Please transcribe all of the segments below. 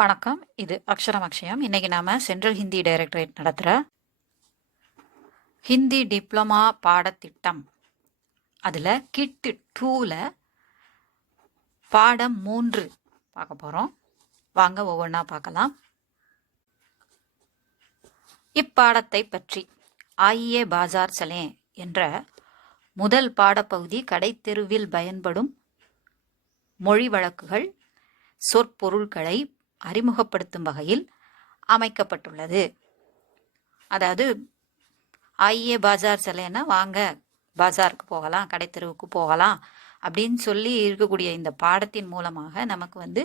வணக்கம். இது அக்ஷரம் அக்ஷயம். இன்னைக்கு நாம சென்ட்ரல் ஹிந்தி டைரக்டரேட் நடத்துகிற ஹிந்தி டிப்ளமா பாடத்திட்டம் அதில் கிட் 2ல பாடம் 3 பார்க்க போகிறோம். வாங்க ஒவ்வொன்றா பார்க்கலாம். இப்பாடத்தை பற்றி ஆயியே பாஜார் சலே என்ற முதல் பாடப்பகுதி கடைத்தெருவில் பயன்படும் மொழி வழக்குகள் சொற்பொருள்களை அறிமுகப்படுத்தும் வகையில் அமைக்கப்பட்டுள்ளது. அதாவது ஆயியே பாஜார் சலேன்னா வாங்க பாஜாருக்கு போகலாம், கடைத்தெருவுக்கு போகலாம் அப்படின்னு சொல்லி இருக்கக்கூடிய இந்த பாடத்தின் மூலமாக நமக்கு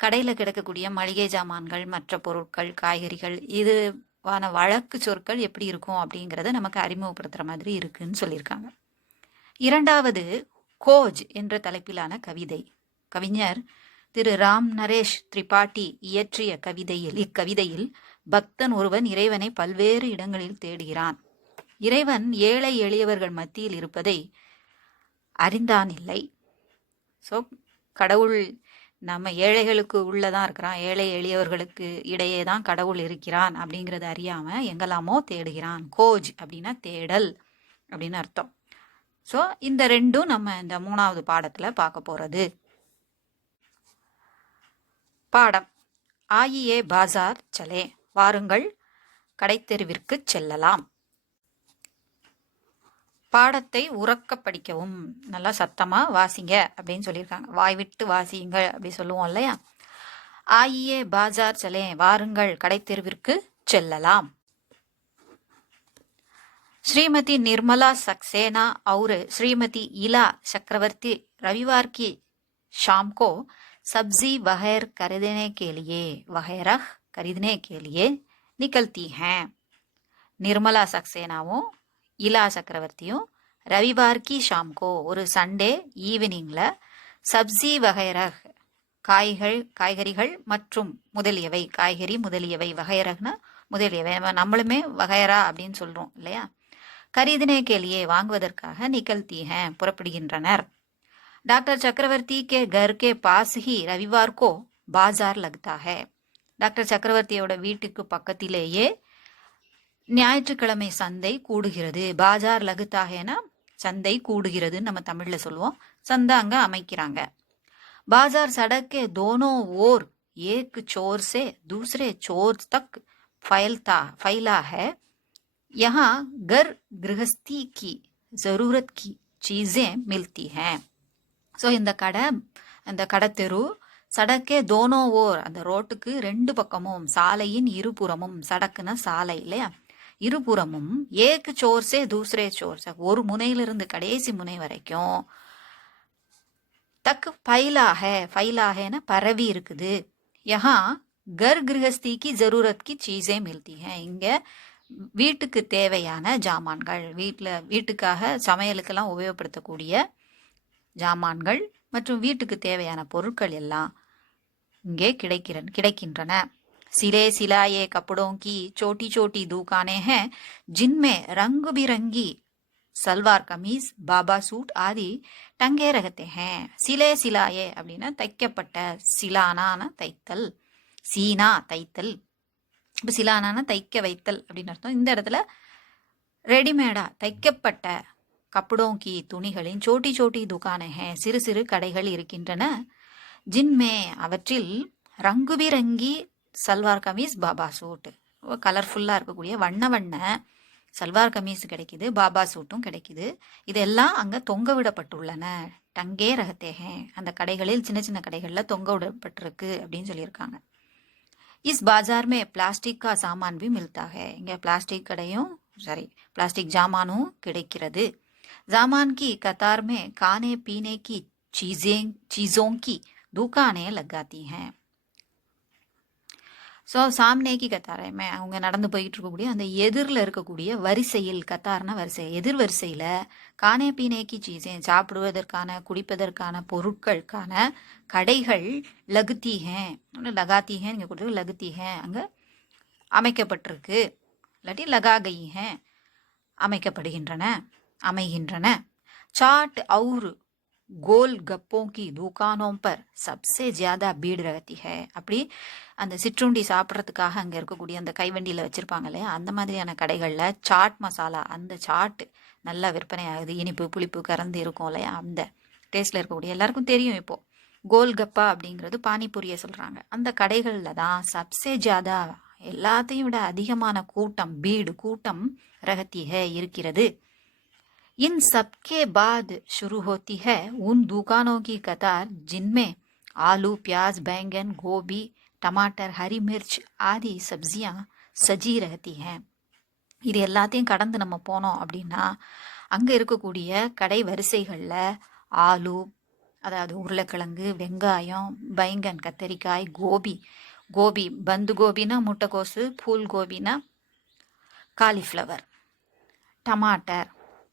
கடையில் கிடைக்கக்கூடிய மளிகை ஜாமான்கள், மற்ற பொருட்கள், காய்கறிகள் இதுவான வழக்கு சொற்கள் எப்படி இருக்கும் அப்படிங்கிறத நமக்கு அறிமுகப்படுத்துகிற மாதிரி இருக்குன்னு சொல்லியிருக்காங்க. இரண்டாவது கோஜ் என்ற தலைப்பிலான கவிதை. கவிஞர் திரு ராம் நரேஷ் திரிபாட்டி இயற்றிய இக்கவிதையில் பக்தன் ஒருவன் இறைவனை பல்வேறு இடங்களில் தேடுகிறான். இறைவன் ஏழை எளியவர்கள் மத்தியில் இருப்பதை அறிந்தான் இல்லை. ஸோ கடவுள் நம்ம ஏழைகளுக்கு உள்ளதான் இருக்கிறான், ஏழை எளியவர்களுக்கு இடையே தான் கடவுள் இருக்கிறான் அப்படிங்கிறத அறியாம எங்கெல்லாமோ தேடுகிறான். கோஜ் அப்படின்னா தேடல் அப்படின்னு அர்த்தம். ஸோ இந்த ரெண்டும் நம்ம இந்த 3வது பாடத்துல பார்க்க போறது. பாடம் ஆயியே பாஜார் சலே, வாருங்கள் கடைத்தெருவிற்கு செல்லலாம். பாடத்தை உறக்க படிக்கவும், நல்லா சத்தமா வாசிங்க அப்படின்னு சொல்லியிருக்காங்க. வாய் விட்டு வாசிங்க அப்படி சொல்லுவோம் இல்லையா. ஆயியே பாஜார் சலே, வாருங்கள் கடைத்தெருவிற்கு செல்லலாம். श्रीमती निर्मला सक्सेना और श्रीमती इला चक्रवर्ती रविवार की शाम को सब्जी वगैरह खरीदने के लिए निकलती हैं. निर्मला सक्सेनाவும் इला चक्रवर्तीயும் रविवार की शाम को ஒரு சண்டே ஈவினிங்ல சப்ஜி வகைரஹ் காய்கறிகள் மற்றும் முதலியவை, காய்கறி முதலியவை, வகைரஹ்னா முதலியவை, நம்மளுமே வகைரா அப்படின்னு சொல்றோம் இல்லையா. खरीदने के लिए வாங்குவதற்காக निकलती हैं புறப்படுகின்றனர். डॉक्टर चक्रवर्ती के घर के पास ही रविवार को बाजार लगता है. டாக்டர் சக்கரவர்த்தியோட வீட்டுக்கு பக்கத்திலேயே ஞாயிற்றுக்கிழமை சந்தை கூடுகிறது. பாஜார் லகுத்தாகனா சந்தை கூடுகிறதுன்னு நம்ம தமிழ்ல சொல்லுவோம். சந்தை அங்க அமைக்கிறாங்க. बाजार सड़क के दोनों ओर एक छोर से दूसरे छोर तक फैला है. यहाँ घर गृहस्थी की जरूरत की चीजें मिलती हैं. ஸோ இந்த கடத்தெரு சடக்கே தோனோ ஓர், அந்த ரோட்டுக்கு 2 பக்கமும், சாலையின் இருபுறமும், சடக்குன்னா சாலை இல்லையா, இருபுறமும், ஏக்கு சோர்ஸே தூசரே சோர்ஸ், ஒரு முனையிலிருந்து கடைசி முனை வரைக்கும், தக் ஃபைலாகன பரவி இருக்குது. யஹா கர் கிரகஸ்திக்கு ஜரூரத் கி சீஸே மில்தி ஹே, இங்க வீட்டுக்கு தேவையான ஜாமான்கள், வீட்டுக்காக சமையலுக்கெல்லாம் உபயோகப்படுத்தக்கூடிய ஜாமான்கள் மற்றும் வீட்டுக்கு தேவையான பொருட்கள் எல்லாம் இங்கே கிடைக்கின்றன. सिले सिलाए कपड़ों की छोटी छोटी दुकानें हैं जिनमें रंग बिरंगी सलवार कमीज, बाबा सूट आदि टंगे रहते हैं. सिले सिलाए அப்படின்னா தைக்கப்பட்ட, சிலானான தைத்தல், சீனா தைத்தல், இப்போ சிலானான தைக்க வைத்தல் அப்படின்னு அர்த்தம். இந்த இடத்துல ரெடிமேடா தைக்கப்பட்ட கப்படோம் கி துணிகளின் சோட்டி சோட்டி துக்கானே ஹே, சிறு சிறு கடைகள் இருக்கின்றன. ஜின்மே அவற்றில் ரங்குபிரங்கி சல்வார் கமீஸ், பாபா சூட், கலர்ஃபுல்லாக இருக்கக்கூடிய வண்ண வண்ண சல்வார் கமீஸ் கிடைக்குது, பாபா சூட்டும் கிடைக்குது. இதெல்லாம் அங்கே தொங்க விடப்பட்டுள்ளன. டங்கே ரகத்தேகே, அந்த கடைகளில் சின்ன சின்ன கடைகளில் தொங்க விடப்பட்டிருக்கு அப்படின்னு சொல்லியிருக்காங்க. इस बाजार में प्लास्टिक का सामान भी मिलता है. இங்கே பிளாஸ்டிக் ஜாமானும் கிடைக்கிறது. जामान की कतार में खाने पीने की चीजों की दुकानें लगाती हैं. ஸோ சாம்னே கி கத்தாரை அவங்க நடந்து போயிட்டு இருக்கக்கூடிய அந்த எதிரில் இருக்கக்கூடிய வரிசையில், கத்தார்னா வரிசை, எதிர் வரிசையில் கானே பீனேக்கி சீஸே, சாப்பிடுவதற்கான குடிப்பதற்கான பொருட்களுக்கான கடைகள் லகாத்தி ஹே இங்கே கொடுத்து லகுத்தி ஹே அங்கே அமைக்கப்பட்டிருக்கு, இல்லாட்டி லகாகை ஹே அமைக்கப்படுகின்றன, அமைகின்றன. சாட் அவுர் गोल गप्पों की दुकानों पर सबसे ज्यादा भीड़ रहती है. அப்படி அந்த சிற்றுண்டி சாப்பிட்றதுக்காக அங்கே இருக்கக்கூடிய அந்த கைவண்டியில் வச்சுருப்பாங்க இல்லையா, அந்த மாதிரியான கடைகளில் சாட் மசாலா, அந்த சாட் நல்லா விற்பனை ஆகுது. இனிப்பு புளிப்பு கறந்து இருக்கும் இல்லையா, அந்த டேஸ்ட்டில் இருக்கக்கூடிய எல்லாருக்கும் தெரியும். இப்போது கோல்கப்பா அப்படிங்கிறது பானிபூரியை சொல்கிறாங்க. அந்த கடைகளில் தான் சப்சே ஜாதா, எல்லாத்தையும் விட அதிகமான கூட்டம், பீடு கூட்டம் ரகத்தி है இருக்கிறது. इन सब के बाद शुरू होती है उन दुकानों की कतार जिनमें आलू प्याज बैंगन गोभी टमाटर हरी मिर्च आदि सब्जियां सजी रहती हैं. இது எல்லாத்தையும் கடந்து நம்ம போனோம் அப்படின்னா அங்கே இருக்கக்கூடிய கடை வரிசைகளில் ஆலு, அதாவது உருளைக்கிழங்கு, வெங்காயம், பைங்கன் கத்தரிக்காய், கோபி பந்து கோபினா முட்டைக்கோசு, ஃபூல் கோபினா காலிஃப்ளவர், டமாட்டர்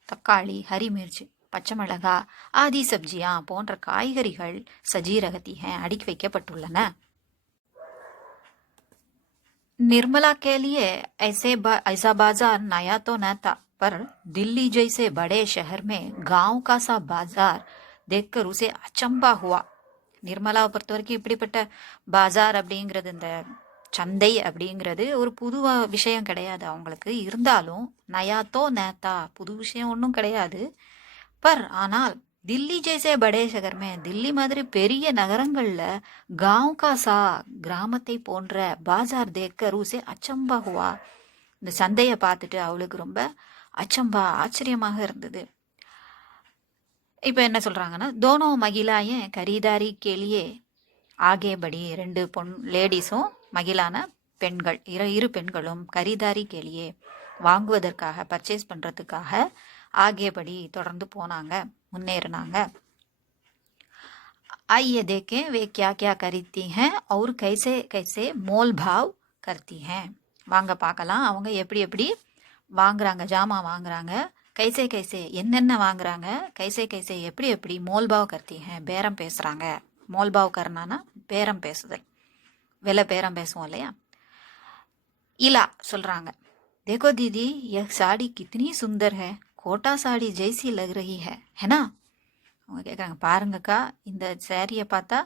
தக்காளி, ஹரி மிர்ச்சி, பச்சை மிளகா ஆதி சப்ஜியா போன்ற காய்கறிகள் சஜி ரகத்தி हैं அடுக்கி வைக்கப்பட்டுள்ளன. निर्मला के लिए ऐसा बाजार नया तो न था, पर दिल्ली जैसे बड़े शहर में गांव का सा बाजार देखकर उसे अचंबा हुआ. நிர்மலாவை பொறுத்த வரைக்கும் இப்படிப்பட்ட பாஜார் அப்படிங்கிறது, இந்த சந்தை அப்படிங்கிறது ஒரு புது விஷயம் கிடையாது அவங்களுக்கு. இருந்தாலும் நயாத்தோ நேத்தா, புது விஷயம் ஒன்றும் கிடையாது. ஆனால் தில்லி ஜெய்சே படே ஷகர்மே, தில்லி மாதிரி பெரிய நகரங்கள்ல காவ் கா சா, கிராமத்தை போன்ற பாஜார் தேக்கர் உசே அச்சம்பா ஹுவா, இந்த சந்தையை பார்த்துட்டு அவளுக்கு ரொம்ப அச்சம்பா, ஆச்சரியமாக இருந்தது. இப்போ என்ன சொல்றாங்கன்னா, தோனோ மகிழாயே கரீதாரி கேலியே ஆகே படி, ரெண்டு லேடிஸும் மகிழான பெண்கள், இரு பெண்களும் கரிதாரி கேலியே வாங்குவதற்காக, பர்ச்சேஸ் பண்ணுறதுக்காக ஆகே படி தொடர்ந்து போனாங்க, முன்னேறினாங்க. आइए देखें वे क्या क्या करती हैं और कैसे कैसे मोल भाव करती हैं. வாங்க பார்க்கலாம் அவங்க எப்படி எப்படி வாங்குறாங்க, ஜாமான் வாங்குறாங்க. கைசே கைசே, என்னென்ன வாங்குறாங்க. கைசே கைசே, எப்படி எப்படி மோல்பாவ் கர்த்தி हैं, பேரம் பேசுகிறாங்க. மோல்பாவ் கர்னானா பேரம் பேசுதல், விலை பேரம் பேசுவோம் இல்லையா. இலா சொல்கிறாங்க, देखो दीदी यह साड़ी कितनी सुंदर है, கோட்டா சாடி ஜெய்சி லக் ரஹி ஹேனா. அவங்க கேட்குறாங்க, பாருங்கக்கா இந்த சேரீயை பார்த்தா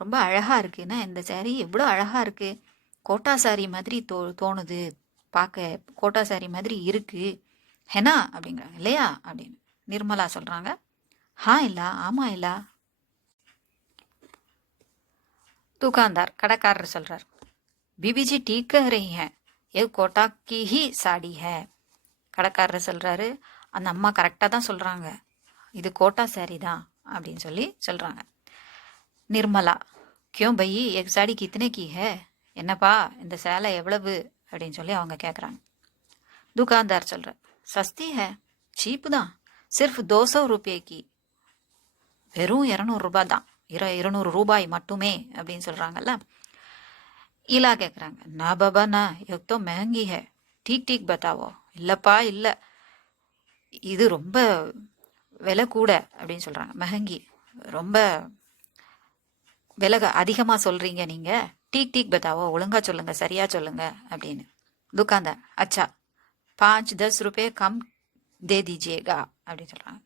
ரொம்ப அழகாக இருக்குன்னா, இந்த சேரீ எவ்வளோ அழகாக இருக்குது, கோட்டா சாரி மாதிரி தோணுது, பார்க்க கோட்டா சாரி மாதிரி இருக்குது ஹெனா அப்படிங்கிறாங்க இல்லையா அப்படின்னு. நிர்மலா சொல்கிறாங்க, இல்லா ஆமாம் இல்லா. दुकानदार கடைக்காரர் சொல்கிறார், बीबीजी ठीक कह रही हैं, ये कोटा की ही साड़ी है. கடைக்காரர் சொல்கிறாரு, அந்த அம்மா கரெக்டாக தான் சொல்கிறாங்க, இது கோட்டா சாரி தான் அப்படின்னு சொல்லி சொல்கிறாங்க. நிர்மலா, क्यों भई एक साड़ी कितने की है, என்னப்பா இந்த சேலை எவ்வளவு அப்படின்னு சொல்லி அவங்க கேட்குறாங்க. துகான்தார் சொல்கிறார், சஸ்தி है, சீப்பு தான், சிர்ஃப் 200 रुपये की, வெறும் 200 ரூபாய் தான், 200 ரூபாய் மட்டுமே அப்படின்னு சொல்கிறாங்கல்ல. இலா கேட்குறாங்க, நா பாபா நா எக் தோ மெஹங்கி ஹே, டீக் டீக் பத்தாவோ, இல்லைப்பா இல்லை இது ரொம்ப விலை கூட அப்படின்னு சொல்கிறாங்க. மெஹங்கி, ரொம்ப விலை அதிகமாக சொல்கிறீங்க நீங்கள், டீக் டீக் பத்தாவோ, ஒழுங்காக சொல்லுங்கள், சரியாக சொல்லுங்கள் அப்படின்னு. துக்காந்தார், அச்சா 5-10 रुपये கம் தே தீஜியேகா அப்படின்னு சொல்கிறாங்க.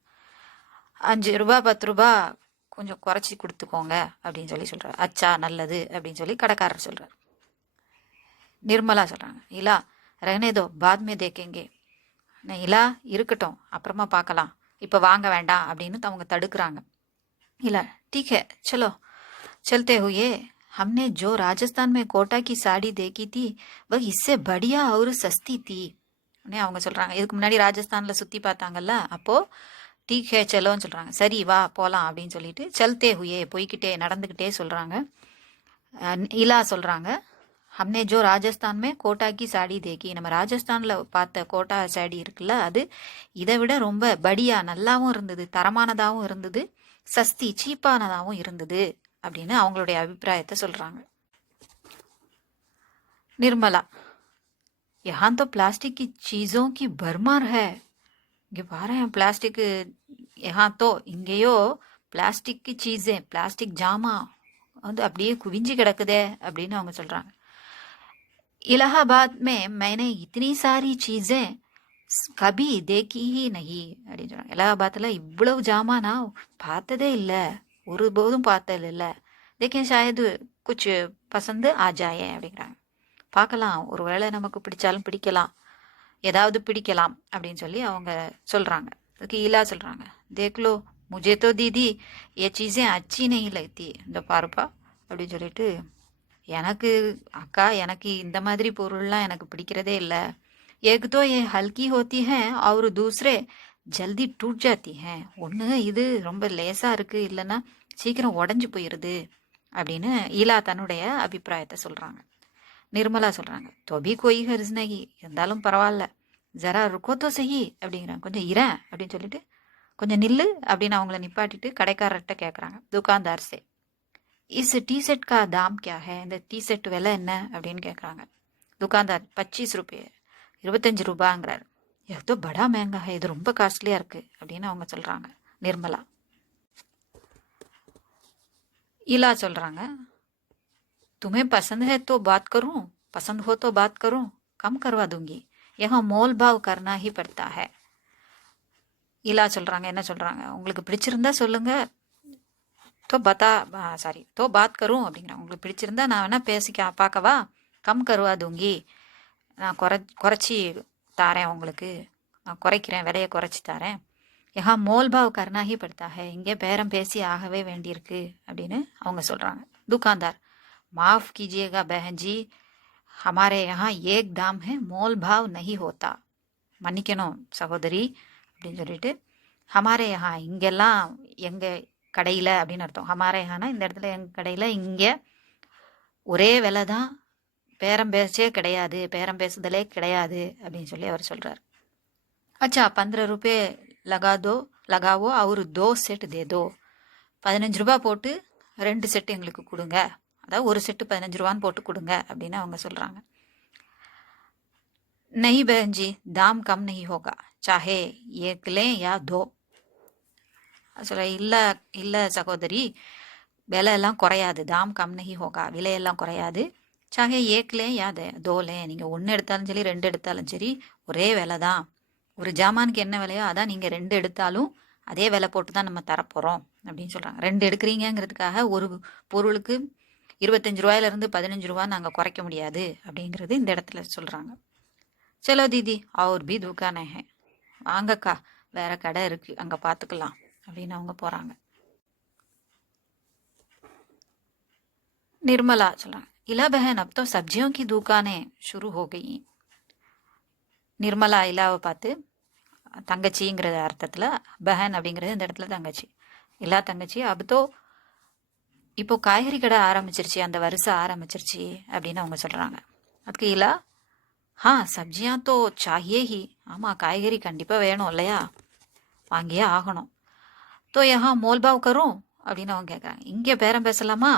5 ரூபா 10 ரூபா கொஞ்சம் குறைச்சி கொடுத்துக்கோங்க அப்படின்னு சொல்லி சொல்கிறார். அச்சா நல்லது அப்படின்னு சொல்லி கடைக்காரர் சொல்கிறார். நிர்மலா சொல்கிறாங்க, இலா ரஹனேதோ பாத்மே தேக்கேங்கே, இலா இருக்கட்டும் அப்புறமா பார்க்கலாம், இப்போ வாங்க வேண்டாம் அப்படின்னு அவங்க தடுக்கிறாங்க. இலா ठीक है चलो चलते हुए हमने जो राजस्थान में कोटा की साड़ी देखी थी वह इससे बढ़िया और सस्ती थी. அவங்க சொல்கிறாங்க, இதுக்கு முன்னாடி ராஜஸ்தானில் சுற்றி பார்த்தாங்கல்ல, அப்போது டீக் ஹே செலோன்னு சொல்கிறாங்க, சரி வா போகலாம் அப்படின்னு சொல்லிட்டு சல்தே ஹுயே போய்கிட்டே நடந்துக்கிட்டே சொல்கிறாங்க. இலா சொல்கிறாங்க, हमने जो राजस्थान में கோட்டா की साड़ी देखी, நம்ம ராஜஸ்தானில் பார்த்த கோட்டா சாடி இருக்குல்ல, அது இதை விட ரொம்ப படியா நல்லாவும் இருந்தது, தரமானதாகவும் இருந்தது, சஸ்தி சீப்பானதாகவும் இருந்தது அப்படின்னு அவங்களுடைய அபிப்பிராயத்தை சொல்கிறாங்க. நிர்மலா, यहाँ तो प्लास्टिक की चीज़ों की भरमार है, இங்கே பாரு பிளாஸ்டிக்கு, यहाँ तो இங்கேயோ பிளாஸ்டிக் की चीज़ें, பிளாஸ்டிக் ஜாமா வந்து அப்படியே குவிஞ்சு கிடக்குதே அப்படின்னு அவங்க சொல்கிறாங்க. इलाहाबाद में मैंने इतनी सारी चीज़ें கபி தேக்கி நஹி அப்படின்னு சொல்றாங்க. இலாஹாபாத்தில் இவ்வளவு ஜாமா நான் பார்த்ததே இல்லை, ஒருபோதும் பார்த்தது இல்லை. தேக்கே ஷாயது குச் பசந்து ஆஜாயே அப்படிங்கிறாங்க. பார்க்கலாம், ஒருவேளை நமக்கு பிடிச்சாலும் பிடிக்கலாம், ஏதாவது பிடிக்கலாம் அப்படின்னு சொல்லி அவங்க சொல்றாங்க. அதுக்கு ஈலா சொல்றாங்க, தேக்லோ முஜே தோ தீதி ஏ சீஸே அச்சி நெய் லக்தி, இந்த பாருப்பா அப்படின்னு சொல்லிட்டு, எனக்கு அக்கா எனக்கு இந்த மாதிரி பொருள்லாம் எனக்கு பிடிக்கிறதே இல்லை. एक तो ये हल्की होती है और दूसरे ஜல்தி டூட் ஜாத்தி ஹே. ஒன்று இது ரொம்ப லேசாக இருக்குது, இல்லைன்னா சீக்கிரம் உடஞ்சி போயிடுது அப்படின்னு ஈலா தன்னுடைய அபிப்பிராயத்தை சொல்கிறாங்க. நிர்மலா சொல்கிறாங்க, தொபி கோய் ஹர்ஸ் நகி, இருந்தாலும் பரவாயில்ல, ஜரா ருக்கோத்தோ செய்யி அப்படிங்கிறாங்க. கொஞ்சம் இரேன் அப்படின்னு சொல்லிட்டு, கொஞ்சம் நில்லு அப்படின்னு அவங்கள நிப்பாட்டிட்டு கடைக்காரர்கிட்ட கேட்குறாங்க. துக்கான்தார் சே இஸ் டீ செட் கா தாம் கியா ஹே, இந்த டீ செட் விலை என்ன அப்படின்னு கேட்குறாங்க. துக்கான்தார் 25 ரூபாய், 25 ரூபாங்கிறார். எதோ படா மேங்கா ஹே, இது ரொம்ப காஸ்ட்லியாக இருக்குது அப்படின்னு அவங்க சொல்கிறாங்க. நிர்மலா. ஈலா சொல்கிறாங்க, तुम्हें पसंद है तो बात करूं, पसंद हो तो बात करूं, कम करवा दूंगी, यहाँ मोल भाव करना ही पड़ता है. ஈலா சொல்கிறாங்க, என்ன சொல்கிறாங்க, உங்களுக்கு பிடிச்சிருந்தா சொல்லுங்க, தோ பத்தா சாரி தோ பாத் கரும் அப்படிங்கிறாங்க. உங்களுக்கு பிடிச்சிருந்தா நான் வேணா பேசிக்க பார்க்கவா, கம் கருவா தூங்கி, நான் குறைச்சி தாரேன் உங்களுக்கு, நான் குறைக்கிறேன், விலையை குறைச்சி தாரேன். யஹா மோல் பாவ் கர்னாஹி படுத்தாக, இங்கே பேரம் பேசி ஆகவே வேண்டியிருக்கு அப்படின்னு அவங்க சொல்கிறாங்க. துக்கான்தார், மாஃப் கீஜியேகா பெஹன்ஜி, ஹமாரே யஹா ஏக் தாம் ஹே, மோல் பாவ் நஹி ஹோத்தா, மன்னிக்கணும் சகோதரி அப்படின்னு சொல்லிட்டு, ஹமாரே யஹா இங்கெல்லாம் எங்கள் கடையில் அப்படின்னு அர்த்தம். ஹமாரே யஹானா இந்த இடத்துல எங்கள் கடையில், இங்கே ஒரே விலை தான், பேரம் பேச்சே கிடையாது, பேரம் பேசுதலே கிடையாது அப்படின்னு சொல்லி அவர் சொல்கிறார். அச்சா 15 ரூபாய் லகாவோ அவரு 2 செட் தே தோ, 15 ரூபா போட்டு 2 செட்டு எங்களுக்கு கொடுங்க, அதாவது ஒரு செட்டு 15 ரூபான்னு போட்டு கொடுங்க அப்படின்னு அவங்க சொல்கிறாங்க. நஹி பஹன்ஜி தாம் கம் நஹி ஹோகா, சாஹே ஏக் லே யா தோ. சொல்ல, இல்லை இல்லை சகோதரி, விலையெல்லாம் குறையாது, தாம் கம் நஹி ஹோகா, விலையெல்லாம் குறையாது, சாஹே ஏக்லே யா தோலே, நீங்கள் 1 எடுத்தாலும் சரி 2 எடுத்தாலும் சரி ஒரே விலை தான், ஒரு ஜாமானுக்கு என்ன விலையோ அதான், நீங்கள் 2 எடுத்தாலும் அதே விலை போட்டு தான் நம்ம தரப்போகிறோம் அப்படின்னு சொல்கிறாங்க. 2 எடுக்கிறீங்கிறதுக்காக ஒரு பொருளுக்கு 25 ரூபாயிலிருந்து 15 ரூபா நாங்கள் குறைக்க முடியாது அப்படிங்கிறது இந்த இடத்துல சொல்கிறாங்க. சலோ தீதி அவர் பி துக்கானே ஹே, வாங்கக்கா வேற கடை இருக்குது அங்கே பார்த்துக்கலாம் அப்படின்னு அவங்க போகிறாங்க. நிர்மலா சொல்கிறாங்க, इला बहन अब तो सब्जियों की दुकानें शुरू हो गई. நிர்மலா இலாவை பார்த்து, தங்கச்சிங்கிற அர்த்தத்தில், பஹன் அப்படிங்கிறது இந்த இடத்துல தங்கச்சி, இல்லா தங்கச்சி, அப்தோ இப்போ காய்கறி கடை ஆரம்பிச்சிருச்சு, அந்த வருஷம் ஆரம்பிச்சிருச்சு அப்படின்னு அவங்க சொல்கிறாங்க. அதுக்கு இல்லா, சப்ஜியா தோ சாஹியே ஹி, ஆமாம் காய்கறி கண்டிப்பாக வேணும் இல்லையா, வாங்கியே ஆகணும். தோ யஹா மோல்பாவ் கரும் அப்படின்னு அவங்க கேட்குறாங்க. இங்கே பேரம் பேசலாமா,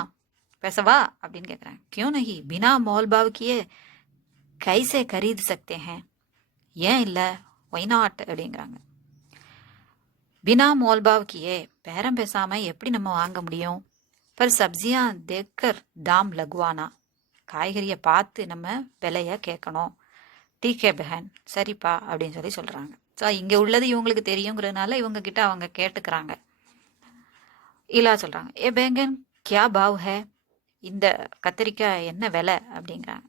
பேசவா அப்படின்னு கேட்குறாங்க. क्यों नहीं, बिना मोल भाव किए कैसे खरीद सकते हैं, ஏன் இல்லை, ஒய் நாட் அப்படிங்கிறாங்க. பினா மோல் பாவ் கியே, பேரம் பேசாமல் எப்படி நம்ம வாங்க முடியும். பர் சப்ஜியா தேக்கர் தாம் லகுவானா, காய்கறியை பார்த்து நம்ம விலையை கேட்கணும். டீகே பெஹன், சரிப்பா அப்படின்னு சொல்லி சொல்கிறாங்க. ஸோ இங்கே உள்ளது இவங்களுக்கு தெரியுங்கிறதுனால இவங்க கிட்ட அவங்க கேட்டுக்கிறாங்க. இல்லா சொல்கிறாங்க, ஏ பேங்கன் கியா பாவ் ஹே, இந்த கத்திரிக்காய் என்ன விலை அப்படிங்கிறாங்க.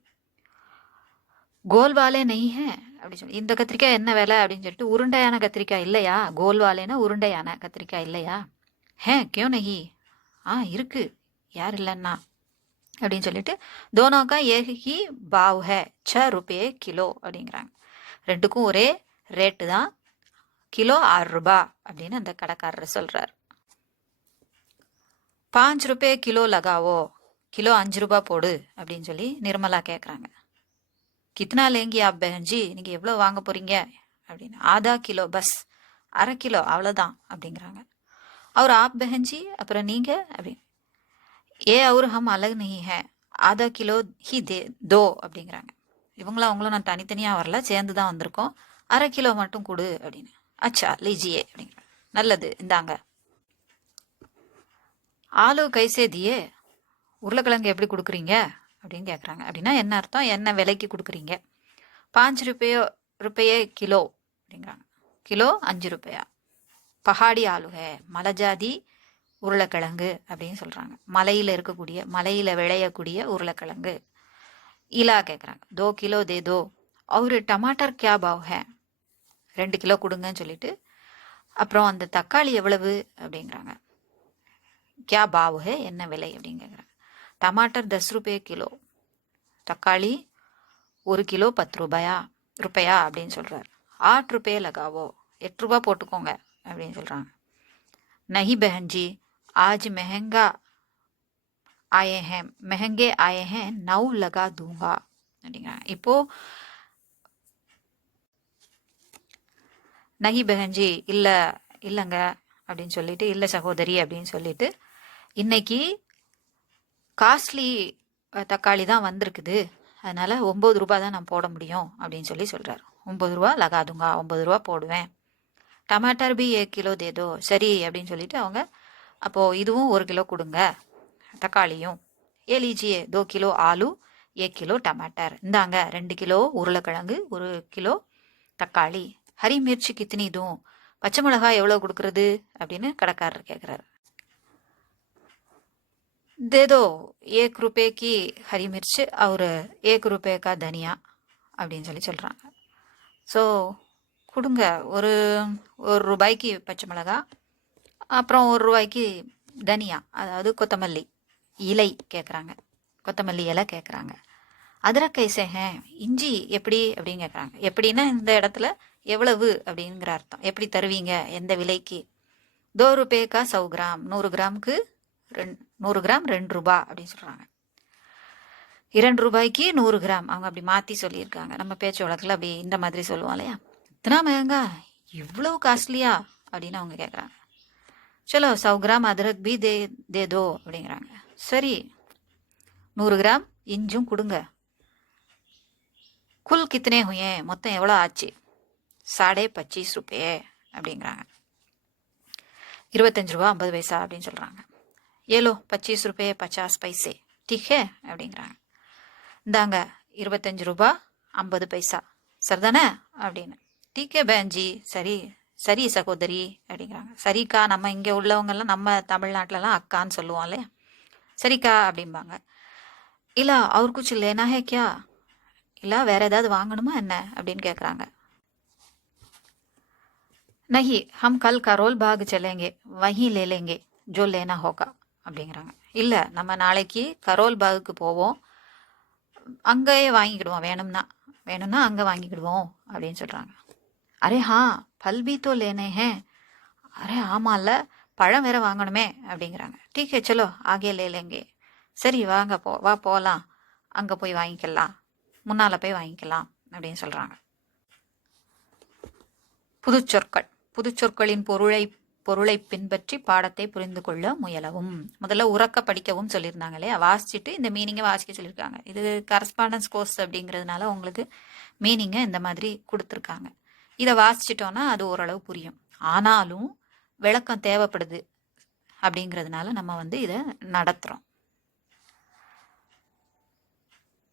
கோல்வாலே நெய் ஹே அப்படி சொல்லி, இந்த கத்திரிக்காய் என்ன விலை அப்படின்னு சொல்லிட்டு, உருண்டையான கத்திரிக்காய் இல்லையா, கோல்வாலேனா உருண்டையான கத்திரிக்காய் இல்லையா, ஹே கியோ நெஹி, இருக்கு, யார் இல்லைன்னா அப்படின்னு சொல்லிட்டு, தோனோக்கா ஏகி பாவ் ஹே 6 ரூபாய் கிலோ அப்படிங்கிறாங்க. ரெண்டுக்கும் ஒரே ரேட்டு தான், கிலோ 6 ரூபா அப்படின்னு அந்த கடைக்காரர் சொல்கிறார். 5 ரூபாய் கிலோ லகாவோ, கிலோ 5 ரூபா போடு அப்படின்னு சொல்லி நிர்மலா கேட்குறாங்க. கித்னா லேங்கி ஆப் பெஹன்ஜி, நீங்கள் எவ்வளோ வாங்க போகிறீங்க அப்படின்னு. ஆதா கிலோ பஸ், அரை கிலோ அவ்வளோதான் அப்படிங்கிறாங்க. அவர் ஆப் பெஹன்ஜி, அப்புறம் நீங்கள் அப்படின்னு. ஏ அவர் ஹம் அலக் நஹி ஹே, ஆதா கிலோ ஹி தோ அப்படிங்கிறாங்க. இவங்களும் அவங்களும் நான் தனித்தனியாக வரல, சேர்ந்து தான் வந்திருக்கோம், அரை கிலோ மட்டும் கொடு அப்படின்னு. அச்சா லீஜியே அப்படிங்கிறாங்க. நல்லது இந்தாங்க. ஆலு கைசே தியே, உருளைக்கிழங்கு எப்படி கொடுக்குறீங்க அப்படின்னு கேட்குறாங்க. அப்படின்னா என்ன அர்த்தம், என்ன விலைக்கு கொடுக்குறீங்க. 5 ரூபாயே கிலோ அப்படிங்கிறாங்க. கிலோ 5 ரூபாயா. பஹாடி ஆலு ஹே, மலை ஜாதி உருளைக்கிழங்கு அப்படின்னு சொல்கிறாங்க. மலையில் விளையக்கூடிய உருளைக்கிழங்கு. இலா கேட்குறாங்க. 2 கிலோ தே தோ. ஒரு டமாட்டர் கியா பாவ் ஹே, 2 கிலோ கொடுங்கன்னு சொல்லிட்டு, அப்புறம் அந்த தக்காளி எவ்வளவு அப்படிங்கிறாங்க. கியா பாவ் ஹே, என்ன விலை அப்படின்னு கேட்குறாங்க. டமாட்டர் 10 ரூபாய் கிலோ, தக்காளி 1 கிலோ 10 ரூபாயா அப்படின்னு சொல்கிறார். 8 ரூபாய் லகாவோ, 8 ரூபா போட்டுக்கோங்க அப்படின்னு சொல்கிறாங்க. நஹி பெஹன்ஜி, ஆஜ் மெஹங்கே ஆயே ஹே 9 லகா தூங்கா அப்படிங்கிறாங்க. இப்போ நஹி பெஹன்ஜி, இல்லைங்க அப்படின்னு சொல்லிட்டு, இல்லை சகோதரி அப்படின்னு சொல்லிட்டு, இன்னைக்கு காஸ்ட்லி தக்காளி தான் வந்திருக்குது, அதனால 9 ரூபா தான் நான் போட முடியும் அப்படின்னு சொல்கிறார். 9 ரூபா லகாதுங்க, 9 ரூபா போடுவேன். டமாட்டர் பி 1 கிலோ தேதோ, சரி அப்படின்னு சொல்லிட்டு அவங்க, அப்போது இதுவும் 1 கிலோ கொடுங்க, தக்காளியும். ஏ லீஜியே 2 கிலோ ஆலு 1 கிலோ டமாட்டர், இந்தாங்க 2 கிலோ உருளைக்கிழங்கு 1 கிலோ தக்காளி. ஹரி மிர்ச்சி கித்தனி தூம், பச்சை மிளகாய் எவ்வளோ கொடுக்கறது அப்படின்னு கடைக்காரர் கேட்குறாரு. दे दो 1 रुपये की हरी मिर्च और 1 रुपये का धनिया அப்படின்னு சொல்கிறாங்க. ஸோ கொடுங்க, ஒரு ரூபாய்க்கு பச்சை மிளகா, அப்புறம் 1 ரூபாய்க்கு தனியா, அதாவது கொத்தமல்லி இலை கேட்குறாங்க, கொத்தமல்லி இலை கேட்குறாங்க. அதிரக் கைசே ஹே, இஞ்சி எப்படி அப்படின்னு கேட்குறாங்க. எப்படின்னா இந்த இடத்துல எவ்வளவு அப்படிங்கிற அர்த்தம். எப்படி தருவீங்க, எந்த விலைக்கு. 2 रुपये का 100 கிராம், 100 கிராமுக்கு 100 கிராம் 2 ரூபா அப்படின்னு சொல்கிறாங்க. 2 ரூபாய்க்கு 100 கிராம், அவங்க அப்படி மாற்றி சொல்லியிருக்காங்க. நம்ம பேச்சு வழக்கில் அப்படி இந்த மாதிரி சொல்லுவோம் இல்லையா. இத்தனா மயங்கா, இவ்வளோ காஸ்ட்லியா அப்படின்னு அவங்க கேட்குறாங்க. சலோ 100 கிராம் அதிரக் பி தே தோ அப்படிங்கிறாங்க. சரி 100 கிராம் இஞ்சும் கொடுங்க. குல் கித்தனே ஹுயே, மொத்தம் எவ்வளோ ஆச்சு. 25.5 ரூபாயே அப்படிங்கிறாங்க. 25 ரூபா 50 பைசா அப்படின்னு சொல்கிறாங்க. ஏலோ 25 ரூபாய் 50 பைசே டிக்கே அப்படிங்கிறாங்க. இந்தாங்க 25 ரூபா 50 பைசா, சரிதானே அப்படின்னு. டிக்கே பேஞ்சி, சரி சரி சகோதரி அப்படிங்கிறாங்க. சரிக்கா, நம்ம இங்கே உள்ளவங்கெல்லாம் நம்ம தமிழ்நாட்டிலலாம் அக்கான்னு சொல்லுவோம் இல்லையா, சரிக்கா அப்படிம்பாங்க. இல்லை அவர் குச் லேனா ஹே கியா, இல்லை வேற ஏதாவது வாங்கணுமா என்ன அப்படின்னு கேட்குறாங்க. नहीं हम कल करोल बाग चलेंगे वहीं ले लेंगे जो लेना होगा அப்படிங்கிறாங்க. இல்லை நம்ம நாளைக்கு கரோல் பாகுக்கு போவோம், அங்கேயே வாங்கிக்கிடுவோம், வேணும்னா அங்கே வாங்கிக்கிடுவோம் அப்படின்னு சொல்கிறாங்க. அரே ஹா பல்பி தோ லேனே ஹே, அரே ஆமாம்ல பழம் வேற வாங்கணுமே அப்படிங்கிறாங்க. டீக்கே சலோ ஆகே லேலேங்கே, சரி வாங்க வா போகலாம், அங்கே போய் வாங்கிக்கலாம், முன்னால் போய் வாங்கிக்கலாம் அப்படின்னு சொல்கிறாங்க. புதுச்சொற்களின் பொருளை பின்பற்றி பாடத்தை புரிந்து கொள்ள முயலவும். முதல்ல உறக்க படிக்கவும் சொல்லியிருந்தாங்க இல்லையா, வாசிச்சுட்டு இந்த மீனிங்கை வாசிக்க சொல்லியிருக்காங்க. இது கரஸ்பாண்டன்ஸ் கோர்ஸ் அப்படிங்கிறதுனால உங்களுக்கு மீனிங்கை இந்த மாதிரி கொடுத்துருக்காங்க. இதை வாசிச்சிட்டோன்னா அது ஓரளவு புரியும். ஆனாலும் விளக்கம் தேவைப்படுது அப்படிங்கிறதுனால நம்ம இதை நடத்துகிறோம்.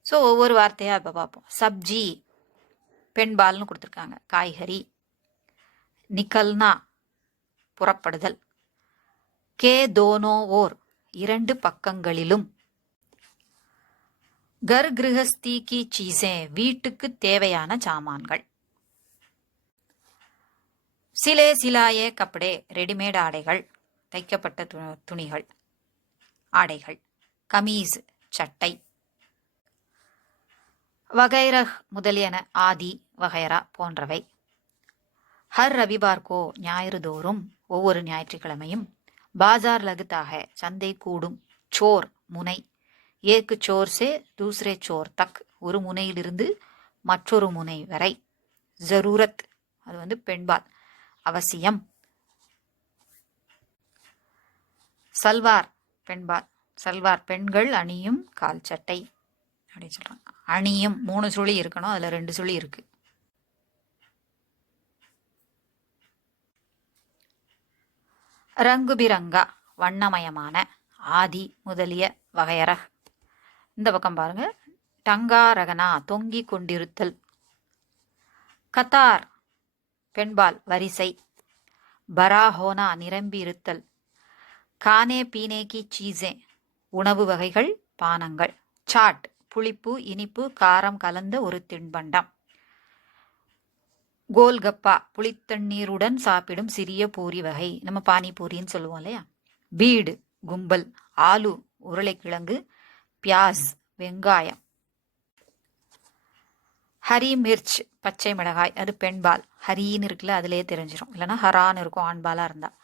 ஸோ ஒவ்வொரு வார்த்தையாக இப்போ பார்ப்போம். சப்ஜி பெண்பால்னு கொடுத்துருக்காங்க, காய்கறி. நிக்கல்னா புறப்படுதல். கே தோனோ ஓர், 2 பக்கங்களிலும். கர் கிரகஸ்தி கி சீசே, வீட்டுக்கு தேவையான சாமான்கள். சிலே சிலாயே கப்படே, ரெடிமேட் ஆடைகள், தைக்கப்பட்ட துணிகள் ஆடைகள். கமீஸ் சட்டை. வகைரஹ் முதலியன, ஆதி வகைரா போன்றவை. ஹர் ரவிபார்கோ, ஞாயிறு தோறும், ஒவ்வொரு ஞாயிற்றுக்கிழமையும். பாஜார் லகுத்தாக, சந்தை கூடும். சோர் முனை. ஏக்கு சோர் சே தூசரே சோர் தக், ஒரு முனையிலிருந்து மற்றொரு முனை வரை. ஜரூரத், அது பெண்பால், அவசியம். சல்வார் பெண்பால், சல்வார் பெண்கள் அணியும் கால் சட்டை அப்படின்னு சொல்றாங்க. அணியும் 3 சுழி இருக்கணும், அதில் 2 சுழி இருக்கு. ரங்கு பிரங்கா, வண்ணமயமான. ஆதி முதலிய வகையற. இந்த பக்கம் பாருங்க. டங்கா ரகனா, தொங்கி கொண்டிருத்தல். கத்தார் பெண்பால் வரிசை. பரா ஹோனா நிரம்பி இருத்தல். கானே பீனே கி சீஸே உணவு வகைகள் பானங்கள். சாட் புளிப்பு இனிப்பு காரம் கலந்த ஒரு தின்பண்டம். கோல்கப்பா புளித்தண்ணீருடன் சாப்பிடும் சிறிய பூரி வகை, நம்ம பானிபூரின்னு சொல்லுவோம் இல்லையா. பீடு கும்பல். ஆலு உருளைக்கிழங்கு. பியாஸ் வெங்காயம். ஹரி மிர்ச் பச்சை மிளகாய், அது பெண்பால். ஹரின்னு இருக்குல்ல, அதுலேயே தெரிஞ்சிடும், இல்லைன்னா ஹரான்னு இருக்கும் ஆண்பாலாக இருந்தால்.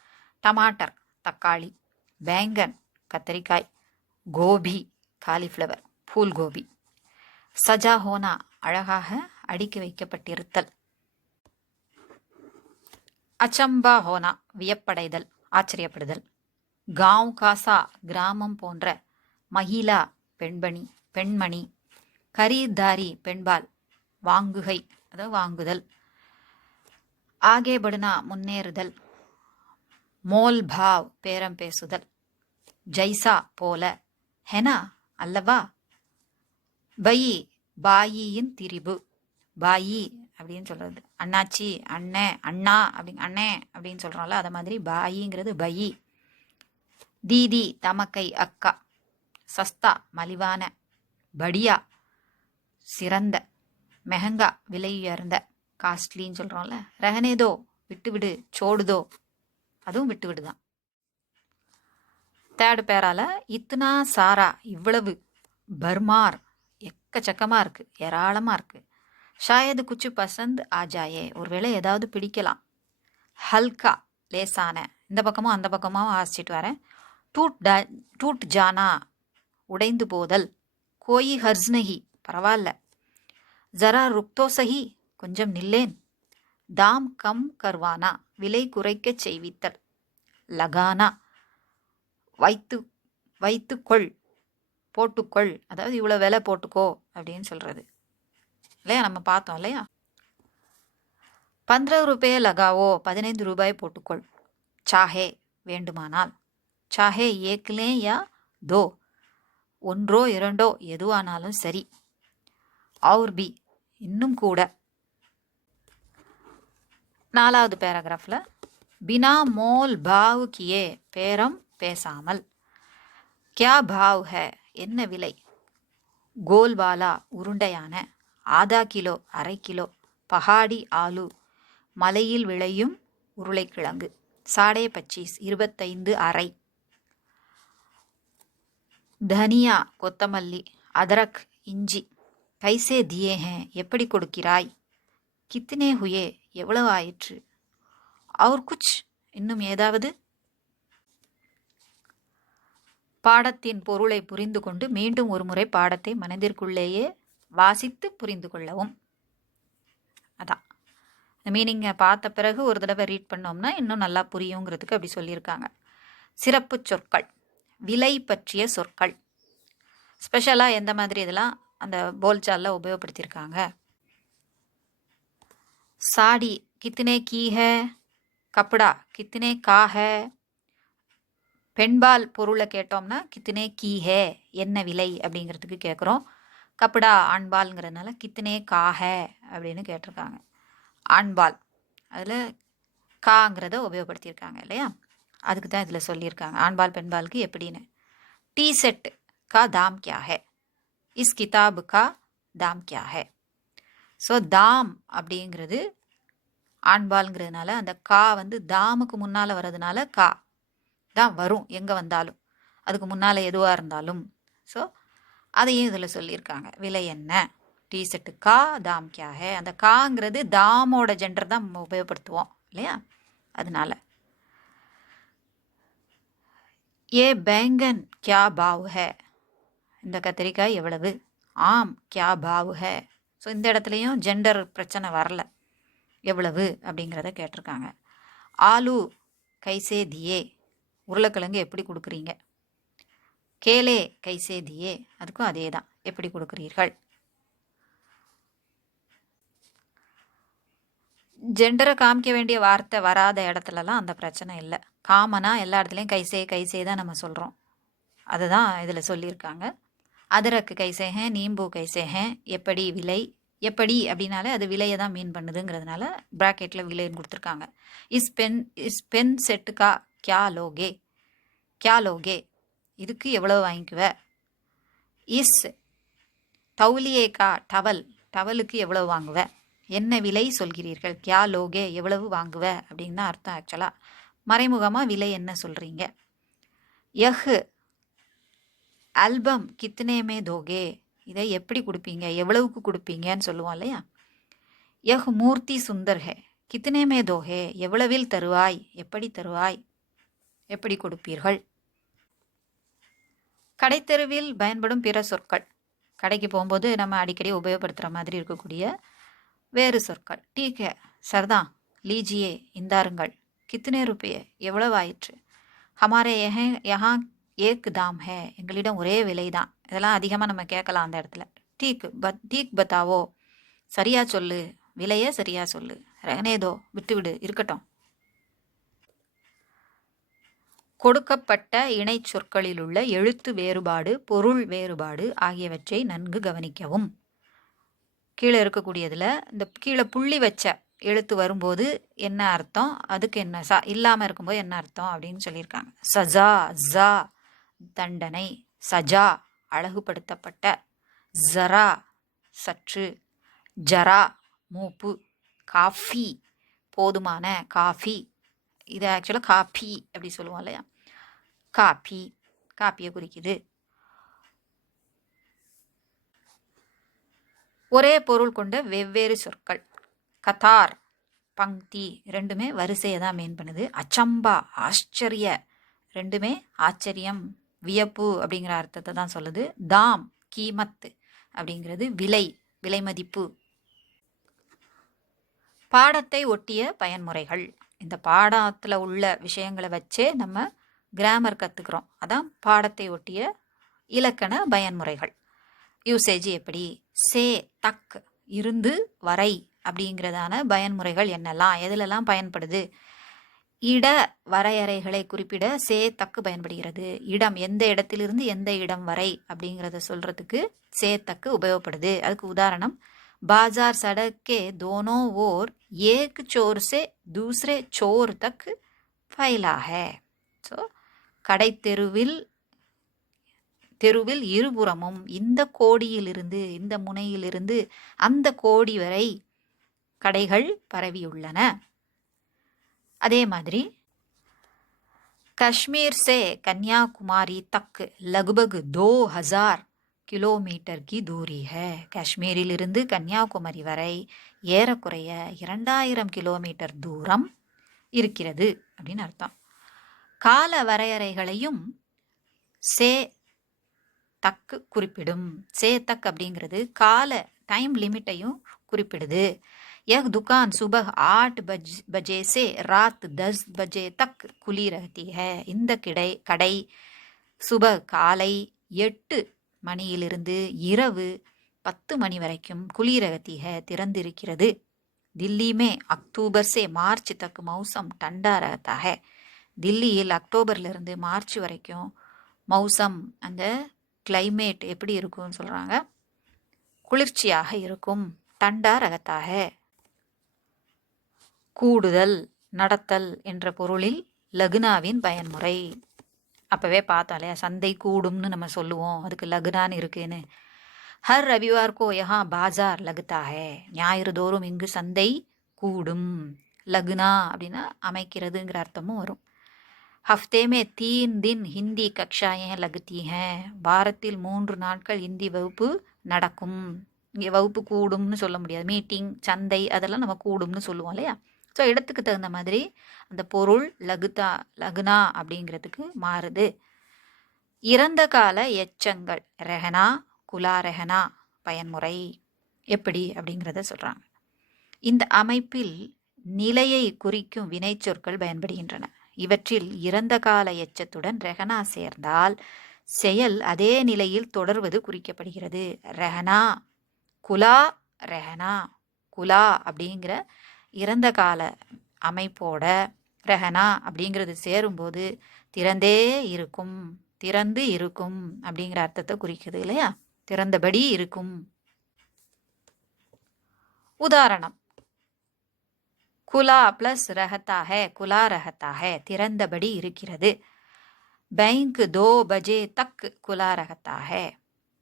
டமாட்டர் தக்காளி. பேங்கன் கத்தரிக்காய். கோபி காலிஃப்ளவர் பூல் கோபி. சஜா ஹோனா அழகாக அடுக்கி வைக்கப்பட்டிருத்தல். அச்சம்பா ஹோனா வியப்படைதல் ஆச்சரியப்படுதல். காவ் காசா கிராமம் போன்ற. மகிழா பெண்மணி. கரீதாரி பெண்பால் வாங்குகை, அதாவது வாங்குதல். ஆகே படுனா முன்னேறுதல். மோல் பாவ் பேரம் பேசுதல். ஜைசா போல. ஹெனா அல்லவா. பயி பாயியின் திரிபு. பாயி அப்படின்னு சொல்றது அண்ணாச்சி அண்ணே அண்ணா அண்ணே அப்படின்னு சொல்றோம்ல, அதை மாதிரி பாயிங்கிறது பயி. தீதி தமக்கை அக்கா. சஸ்தா மலிவான. படியா சிறந்த. மெஹங்கா விலையுயர்ந்த, காஸ்ட்லின்னு சொல்றோம்ல. ரஹனேதோ விட்டுவிடு. சோடுதோ அதுவும் விட்டுவிடுதான். தேர்ட் பேரால இத்னா சாரா இவ்வளவு. பர்மார் எக்கச்சக்கமா இருக்கு, ஏராளமா இருக்கு. ஷாயது குச்சு பசந்த் ஆஜாயே ஒருவேளை ஏதாவது பிடிக்கலாம். ஹல்கா லேசான, இந்த பக்கமும் அந்த பக்கமும் வாசிச்சுட்டு வரேன். டூட் ஜானா உடைந்து போதல். கோயி ஹர்ஸ்னஹி பரவாயில்ல. ஜரா ருக்தோ சஹி கொஞ்சம் நில்லேன். தாம் கம் கர்வானா விலை குறைக்க செய்வித்தல். லகானா வைத்துக்கொள் போட்டுக்கொள், அதாவது இவ்வளோ விலை போட்டுக்கோ அப்படின்னு சொல்றது இல்லையா, நம்ம பார்த்தோம் இல்லையா. 15 ரூபாய் லகாவோ 15 ரூபாய் போட்டுக்கொள். சாஹே வேண்டுமானால். சாஹே ஏக்லே யா தோ ஒன்றோ இரண்டோ எதுவானாலும் சரி. और भी இன்னும் கூட. 4வது பேராகிராஃப்ல பினா மோல் பாவ் கியே பேரம் பேசாமல். क्या भाव है என்ன விலை. கோல்வாலா உருண்டையான. ஆதா கிலோ அரை கிலோ. பஹாடி ஆலு மலையில் விளையும் உருளைக்கிழங்கு. 25.5 25 அரை. தனியா கொத்தமல்லி. அதரக் இஞ்சி. கைசே தியே ஹேன் எப்படி கொடுக்கிறாய். கித்தனே ஹுயே எவ்வளவு ஆயிற்று. और குச் இன்னும் ஏதாவது. பாடத்தின் பொருளை புரிந்து கொண்டு மீண்டும் ஒரு முறை பாடத்தை மனதிற்குள்ளேயே வாசித்து புரிந்து கொள்ளவும். அதான் மீனிங்கை பார்த்த பிறகு ஒரு தடவை ரீட் பண்ணோம்னா இன்னும் நல்லா புரியுங்கிறதுக்கு அப்படி சொல்லியிருக்காங்க. சிறப்பு சொற்கள். விலை பற்றிய சொற்கள். ஸ்பெஷலாக எந்த மாதிரி இதெல்லாம் அந்த போல்சாலில் உபயோகப்படுத்தியிருக்காங்க. சாடி கித்தனே கீ ஹே. கப்படா கித்தனே கா ஹே. பெண்பால் பொருளை கேட்டோம்னா கித்தனே கீ ஹே என்ன விலை அப்படிங்கிறதுக்கு கேட்குறோம். கப்படா ஆண்பால்ங்கிறதுனால கித்தனே கா ஹே அப்படின்னு கேட்டிருக்காங்க. ஆண்பால் அதில் காங்கிறத உபயோகப்படுத்தியிருக்காங்க இல்லையா, அதுக்கு தான் இதில் சொல்லியிருக்காங்க ஆண்பால் பெண்பாலுக்கு எப்படின்னு. டி செட் கா தாம் கியா ஹே. இஸ் கிதாபு கா தாம் கியா ஹே. ஸோ தாம் அப்படிங்கிறது ஆண்பால்ங்கிறதுனால அந்த கா வந்து தாமுக்கு முன்னால் வர்றதுனால கா தான் வரும் எங்கே வந்தாலும், அதுக்கு முன்னால் எதுவாக இருந்தாலும். ஸோ அதையும் இதில் சொல்லியிருக்காங்க. விலை என்ன. டி செட்டு கா தாம் கியா ஹே. அந்த காங்கிறது தாமோட ஜெண்டர் தான் நம்ம உபயோகப்படுத்துவோம் இல்லையா, அதனால. ஏ பேங்கன் கியா பாவ் ஹே. இந்த கத்திரிக்காய் எவ்வளவு. ஆம் கியா பாவ் ஹே. ஸோ இந்த இடத்துலையும் ஜெண்டர் பிரச்சனை வரல, எவ்வளவு அப்படிங்கிறத கேட்டிருக்காங்க. ஆலு கைசே தியே உருளைக்கிழங்கு எப்படி கொடுக்குறீங்க. கேலே கைசே தியே அதுக்கும் அதே தான், எப்படி கொடுக்குறீர்கள். ஜெண்டரை காமிக்க வேண்டிய வார்த்தை வராத இடத்துலலாம் அந்த பிரச்சனை இல்லை. காமனாக எல்லா இடத்துலையும் கைசே கைசே தான் நம்ம சொல்கிறோம், அதுதான் இதில் சொல்லியிருக்காங்க. அதரக்கு கைசே ஹே. நீம்பு கைசே ஹே எப்படி விலை. எப்படி அப்படின்னாலே அது விலையை தான் மீன் பண்ணுதுங்கிறதுனால ப்ராக்கெட்டில் விலைன்னு கொடுத்துருக்காங்க. இஸ் பென் செட்டுக்கா கியா லோகே, கியா லோகே இதுக்கு எவ்வளோ வாங்கிக்குவ. இஸ் தௌலியே கா டவல், டவலுக்கு எவ்வளவு வாங்குவ, என்ன விலை சொல்கிறீர்கள். கியா லோகே எவ்வளவு வாங்குவ அப்படின்னு தான் அர்த்தம். ஆக்சுவலாக மறைமுகமாக விலை என்ன சொல்கிறீங்க. யஹ் ஆல்பம் கித்தனேமே தோகே, இதை எப்படி கொடுப்பீங்க, எவ்வளவுக்கு கொடுப்பீங்கன்னு சொல்லுவோம் இல்லையா. யஹ் மூர்த்தி சுந்தர் ஹே கித்தனேமே தோஹே, எவ்வளவில் தருவாய், எப்படி தருவாய், எப்படி கொடுப்பீர்கள். கடைத்தெருவில் பயன்படும் பிற சொற்கள். கடைக்கு போகும்போது நம்ம அடிக்கடி உபயோகப்படுத்துகிற மாதிரி இருக்கக்கூடிய வேறு சொற்கள். டீக் ஹே சர்தான், லீஜியே இந்தாருங்கள், கித்தனே ருப்பியே எவ்வளவு ஆயிற்று, ஹமாரே யஹா ஏக் தாம் ஹே எங்களிடம் ஒரே விலை தான். இதெல்லாம் அதிகமாக நம்ம கேட்கலாம் அந்த இடத்துல. டீக் பத்தாவோ சரியா சொல்லு, விலையே சரியா சொல்லு. ரகனேதோ விட்டுவிடு இருக்கட்டும். கொடுக்கப்பட்ட இணை சொற்களில் உள்ள எழுத்து வேறுபாடு, பொருள் வேறுபாடு ஆகியவற்றை நன்கு கவனிக்கவும். கீழே இருக்கக்கூடியதில் இந்த கீழே புள்ளி வச்ச எழுத்து வரும்போது என்ன அர்த்தம், அதுக்கு என்ன இல்லாமல் இருக்கும்போது என்ன அர்த்தம் அப்படின்னு சொல்லியிருக்காங்க. சஜா ஜா தண்டனை, சஜா அழகுபடுத்தப்பட்ட, ஜரா சற்று, ஜரா மூப்பு, காஃபி போதுமான, காஃபி இது ஆக்சுவலாக காப்பி அப்படி சொல்லுவோம் இல்லையா. காப்பி காப்பியை குறிக்குது. ஒரே பொருள் கொண்ட வெவ்வேறு சொற்கள். கதார் பங்கி ரெண்டுமே வரிசையை தான் மீன் பண்ணுது. அச்சம்பா ஆச்சரிய ரெண்டுமே ஆச்சரியம் வியப்பு அப்படிங்கிற அர்த்தத்தை தான் சொல்லுது. தாம் கீமத் அப்படிங்கிறது விலை, விலை மதிப்பு. பாடத்தை ஒட்டிய பயன்முறைகள். இந்த பாடத்தில் உள்ள விஷயங்களை வச்சே நம்ம கிராமர் கற்றுக்குறோம். அதான் பாடத்தை ஒட்டிய இலக்கண பயன்முறைகள். யூசேஜ் எப்படி, சே தக் இருந்து வரை அப்படிங்கிறதான பயன்முறைகள் என்னெல்லாம், எதிலெல்லாம் பயன்படுது. இட வரையறைகளை குறிப்பிட சே தக்கு பயன்படுகிறது. இடம் எந்த இடத்திலிருந்து எந்த இடம் வரை அப்படிங்கிறத சொல்கிறதுக்கு சே தக்கு உபயோகப்படுது. அதுக்கு உதாரணம், बाजार सड़क के दोनों ओर एक चोर से दूसरे चोर तक फैला है. ஸோ கடை தெருவில் இருபுறமும் இந்த கோடியிலிருந்து இந்த முனையிலிருந்து அந்த கோடி வரை கடைகள் பரவியுள்ளன. அதே மாதிரி कश्मीर से कन्याकुमारी तक लगभग 2000 கிலோமீட்டர் கி தூரி ஹே. காஷ்மீரிலிருந்து கன்னியாகுமரி வரை ஏறக்குறைய 2000 கிலோமீட்டர் தூரம் இருக்கிறது அப்படின்னு அர்த்தம். கால வரையறைகளையும் சே தக்கு குறிப்பிடும். சே தக் அப்படிங்கிறது கால டைம் லிமிட்டையும் குறிப்பிடுது. यह दुकान सुबह 8 बजे से रात 10 बजे तक खुली रहती है. இந்த கடை சுபஹ் காலை 8 மணியிலிருந்து இரவு 10 மணி வரைக்கும் குலி रहती है திறந்திருக்கிறது. दिल्ली में अक्टूबर से मार्च तक मौसम ठंडा रहता है. தில்லியில் அக்டோபர்லேருந்து மார்ச் வரைக்கும் மௌசம் அந்த கிளைமேட் எப்படி இருக்கும்னு சொல்கிறாங்க, குளிர்ச்சியாக இருக்கும். டண்டா ரகத்தாக கூடுதல் நடத்தல் என்ற பொருளில் லகுனாவின் பயன்முறை. அப்போவே பார்த்தாலே சந்தை கூடும்னு நம்ம சொல்லுவோம், அதுக்கு லகுனான்னு இருக்குன்னு. ஹர் ரவிவார் கோ யஹா பாஜார் லகுதா ஹே. ஞாயிறு தோறும் இங்கு சந்தை கூடும். லகுனா அப்படின்னா அமைக்கிறதுங்கிற அர்த்தமும் வரும். ஹஃப்தே மே 3 दिन ஹிந்தி கக்ஷாயே லகுத்தி ஹே. வாரத்தில் 3 நாட்கள் ஹிந்தி வகுப்பு நடக்கும். இங்கே வகுப்பு கூடும்னு சொல்ல முடியாது. மீட்டிங், சந்தை அதெல்லாம் நம்ம கூடும்னு சொல்லுவோம் இல்லையா. ஸோ இடத்துக்கு தகுந்த மாதிரி அந்த பொருள் லகுனா அப்படிங்கிறதுக்கு மாறுது. இறந்த கால எச்சங்கள் ரெஹனா, குலா ரெஹனா பயன்முறை எப்படி அப்படிங்கிறத சொல்கிறாங்க. இந்த அமைப்பில் நிலையை குறிக்கும் வினைச்சொற்கள் பயன்படுகின்றன. இவற்றில் இறந்த கால எச்சத்துடன் ரெஹனா சேர்ந்தால் செயல் அதே நிலையில் தொடர்வது குறிக்கப்படுகிறது. ரெஹனா குலா ரெஹனா. குலா அப்படிங்கிற இறந்த கால அமைப்போட ரெஹனா அப்படிங்கிறது சேரும்போது திறந்தே இருக்கும், திறந்து இருக்கும் அப்படிங்கிற அர்த்தத்தை குறிக்குது இல்லையா. திறந்தபடி இருக்கும். உதாரணம், குலா பிளஸ் ரஹத்தா ஹை, குலா ரஹத்தா ஹை, திறந்தபடி இருக்கிறது. பேங்க் 2 பஜே தக் குலா ரஹத்தா ஹை,